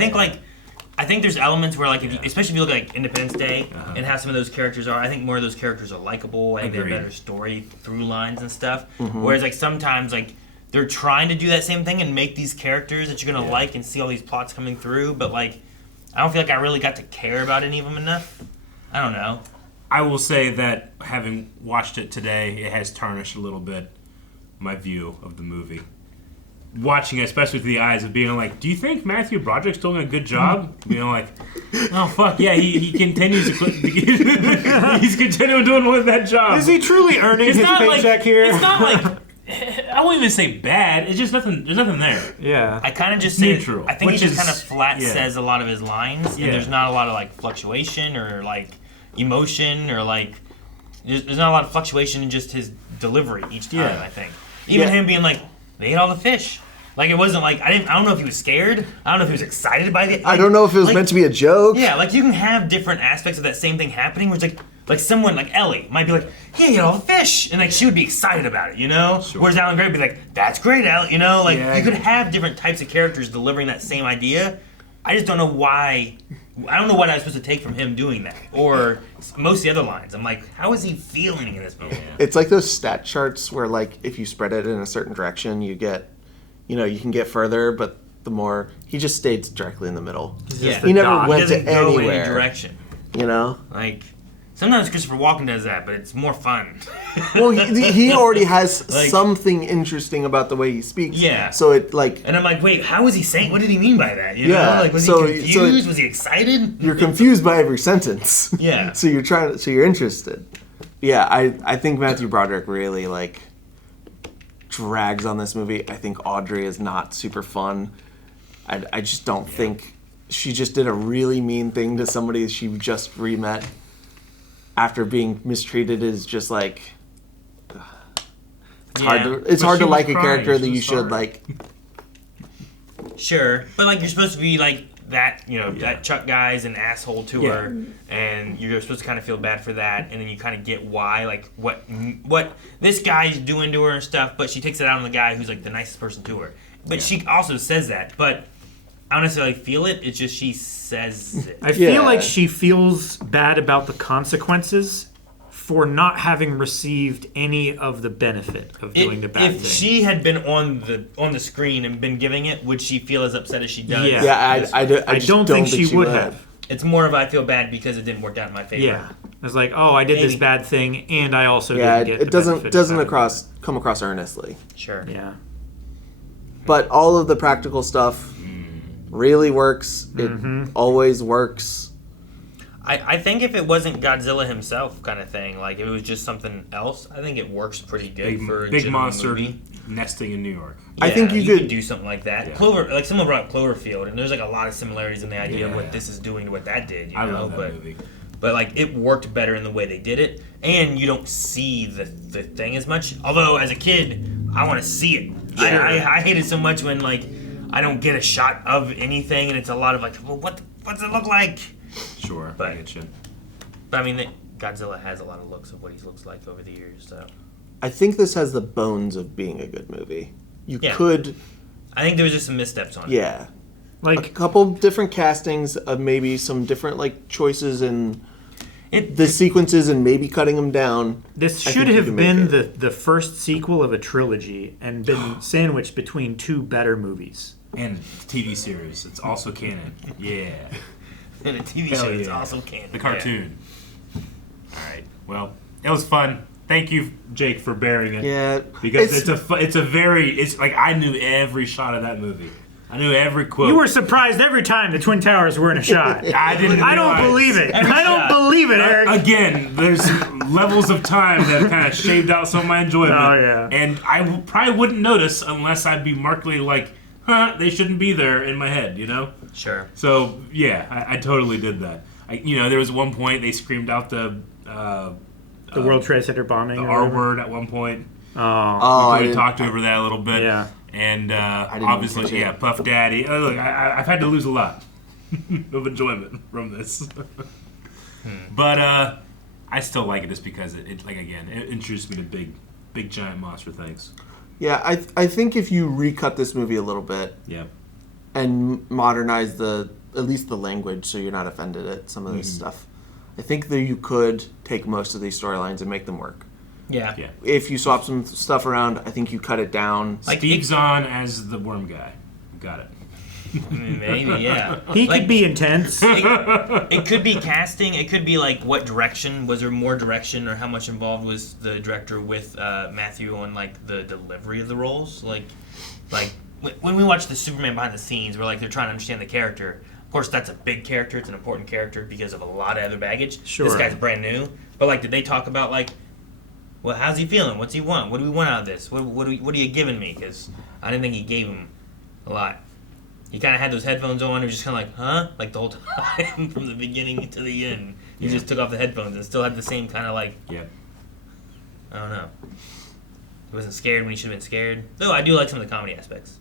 think there's elements where like if you, especially if you look at like Independence Day and how some of those characters are, I think more of those characters are likable and they have Agreed. better story through lines and stuff. Mhm. Whereas like sometimes like they're trying to do that same thing and make these characters that you're gonna like and see all these plots coming through, but like I don't feel like I really got to care about any of them enough. I don't know. I will say that having watched it today, it has tarnished a little bit my view of the movie. Watching it, especially through the eyes of being like, do you think Matthew Broderick's doing a good job? Being like, oh fuck yeah, he continues to he's continuing doing that job. Is he truly earning his paycheck here? It's not like I won't even say bad. It's just nothing. There's nothing there. Yeah. I kind of just It's say neutral, I think he which just is- kind of flat yeah. says a lot of his lines, Yeah. and there's not a lot of like fluctuation or like emotion or like there's not a lot of fluctuation in just his delivery each time. Yeah. I think even Yeah. him being like they ate all the fish. Like it wasn't like I don't know if he was scared. I don't know if he was excited by it. I don't know if it was meant to be a joke. Yeah, like you can have different aspects of that same thing happening. Where it's like someone like Ellie might be like, "Yeah, you ate all the fish," and like she would be excited about it, you know. Whereas Alan Gray would be like, "That's great, Ellie," you know. Like Yeah. you could have different types of characters delivering that same idea. I just don't know why. I don't know what I was supposed to take from him doing that, or most of the other lines. I'm like, how is he feeling in this movie? It's like those stat charts where like if you spread it in a certain direction, you get, you can get further, but the more he just stayed directly in the middle. Yeah. He never He went to doesn't go anywhere. any direction. You know. Like sometimes Christopher Walken does that, but it's more fun. Well, he already has Like- something interesting about the way he speaks. Yeah. So it like And I'm like, wait, how was he saying? What did he mean by that? You Yeah, know, like was so- he so confused? Was he excited? you're confused by every sentence. Yeah. So you're interested. Yeah, I think Matthew Broderick really like drags on this movie. I think Audrey is not super fun. I just don't think she just did a really mean thing to somebody she just re-met after being mistreated is just like it's hard to But hard she to was like a crying. character She that you was should sorry. like. Sure, but like you're supposed to be like that, that Chuck guy's an asshole to Yeah. her, and you're supposed to kind of feel bad for that, and then you kind of get why, like what this guy's doing to her and stuff, but she takes it out on the guy who's like the nicest person to her. But she also says that, but I don't necessarily feel it. It's just she says it. I feel like she feels bad about the consequences for not having received any of the benefit of doing the bad If thing. she had been on the screen and been giving it, would she feel as upset as she does? Yeah. Yeah, I just don't think she would have. It's more of I feel bad because it didn't work out in my favor. Yeah. It's like, oh, I did this Maybe. bad thing, and I also Yeah, didn't get it the doesn't benefit of having come across earnestly. Sure. Yeah. But all of the practical stuff really works. It always works. I think if it wasn't Godzilla himself kind of thing, like if it was just something else, I think it works pretty good for a Big general monster movie. nesting in New York. I think you could do something like that. Yeah. Clover, like someone brought up Cloverfield, and there's like a lot of similarities in the idea of what this is doing to what that did. I know? love that but, movie. But like it worked better in the way they did it, and you don't see the thing as much. Although as a kid, I want to see it. Sure. I hate it so much when like I don't get a shot of anything, and it's a lot of like, well, what's it look like? Sure, But- I get you. But I mean, Godzilla has a lot of looks of what he looks like over the years. So I think this has the bones of being a good movie. You Yeah. could, I think there was just some missteps on it. yeah, like a couple different castings of maybe some different like choices in the sequences and maybe cutting them down. This I should think you have can make been it. the first sequel of a trilogy and been sandwiched between two better movies. And TV series. It's also canon. Yeah. And a TV Hell show that's yeah. awesome canon. The cartoon. All right. Well, it was fun. Thank you, Jake, for bearing it. Yeah, because it's like I knew every shot of that movie. I knew every quote. You were surprised every time the Twin Towers were in a shot. I didn't. I don't believe it. I don't believe it, Eric. Again, there's levels of time that kind of shaved out some of my enjoyment. Oh, yeah. And I probably wouldn't notice unless I'd be markedly like, they shouldn't be there in my head, you know? Sure. So, yeah, I totally did that. There was one point they screamed out the World Trade Center bombing. The R word at one point. I We talked over that a little bit. Yeah. And obviously, Puff Daddy. Look, I've had to lose a lot of enjoyment from this. But I still like it just because it introduced me to big giant monster things. Yeah, I think if you recut this movie a little bit, and modernize at least the language, so you're not offended at some of this stuff, I think that you could take most of these storylines and make them work. Yeah. If you swap some stuff around, I think you cut it down. Like Steve Zahn as the worm guy. Got it. Maybe, yeah. He could be intense. It could be casting. It could be like what direction. Was there more direction or how much involved was the director with Matthew on like the delivery of the roles? Like when we watch the Superman behind the scenes, we're like they're trying to understand the character. Of course, that's a big character. It's an important character because of a lot of other baggage. Sure. This guy's brand new. But like, did they talk about like, well, how's he feeling? What's he want? What do we want out of this? What are you giving me? Because I didn't think he gave him a lot. He kind of had those headphones on. He was just kind of like, huh? Like the whole time from the beginning to the end. He just took off the headphones and still had the same kind of like, I don't know. He wasn't scared when he should have been scared. Though I do like some of the comedy aspects.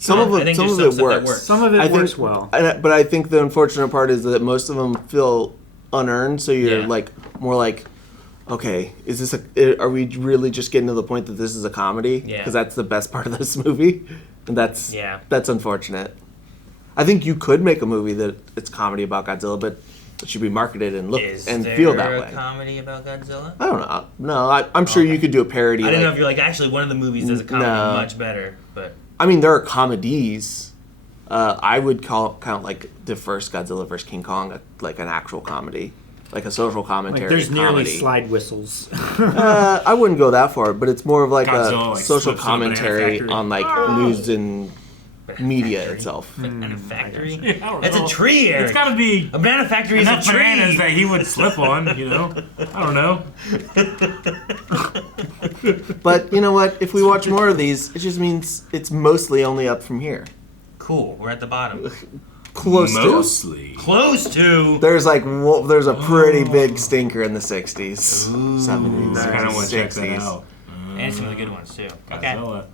Some of it works. Some of it works well. But I think the unfortunate part is that most of them feel unearned. So you're like more like, okay, is this are we really just getting to the point that this is a comedy? Yeah. Because that's the best part of this movie, and that's unfortunate. I think you could make a movie that it's comedy about Godzilla, but it should be marketed and feel that way. Is there a comedy about Godzilla? I don't know. No, I'm sure you could do a parody. I didn't know if you're like, actually, one of the movies does a comedy much better, but... I mean, there are comedies. I would count like the first Godzilla vs. King Kong like an actual comedy, like a social commentary. Like there's nearly comedy. slide whistles. I wouldn't go that far, but it's more of like Godzilla, a like, social slips on a banana commentary factory. on like news and media itself. Banana factory? don't That's know. a tree, Eric. It's got to be a banana factory is a enough tree. bananas that he would slip on, you know? I don't know. But you know what? If we watch more of these, it just means it's mostly only up from here. Cool. We're at the bottom. Close Mostly. Close to. There's there's a pretty big stinker in the 60s, 70s, I kind of want to check that 60s. out. And some of the good ones, too. Okay. Godzilla.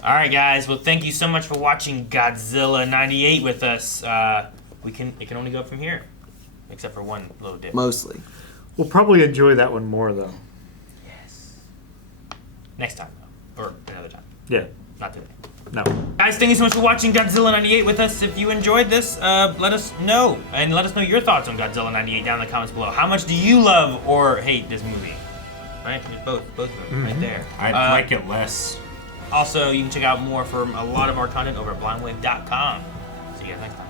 All right, guys. Well, thank you so much for watching Godzilla 98 with us. It can only go up from here, except for one little dip. Mostly. We'll probably enjoy that one more, though. Yes. Next time, though. Or another time. Yeah. Not today. No. Guys, thank you so much for watching Godzilla 98 with us. If you enjoyed this, let us know. And let us know your thoughts on Godzilla 98 down in the comments below. How much do you love or hate this movie? Right? There's both movies right there. I'd like it less. Also, you can check out more from a lot of our content over at blindwave.com. See you guys next time.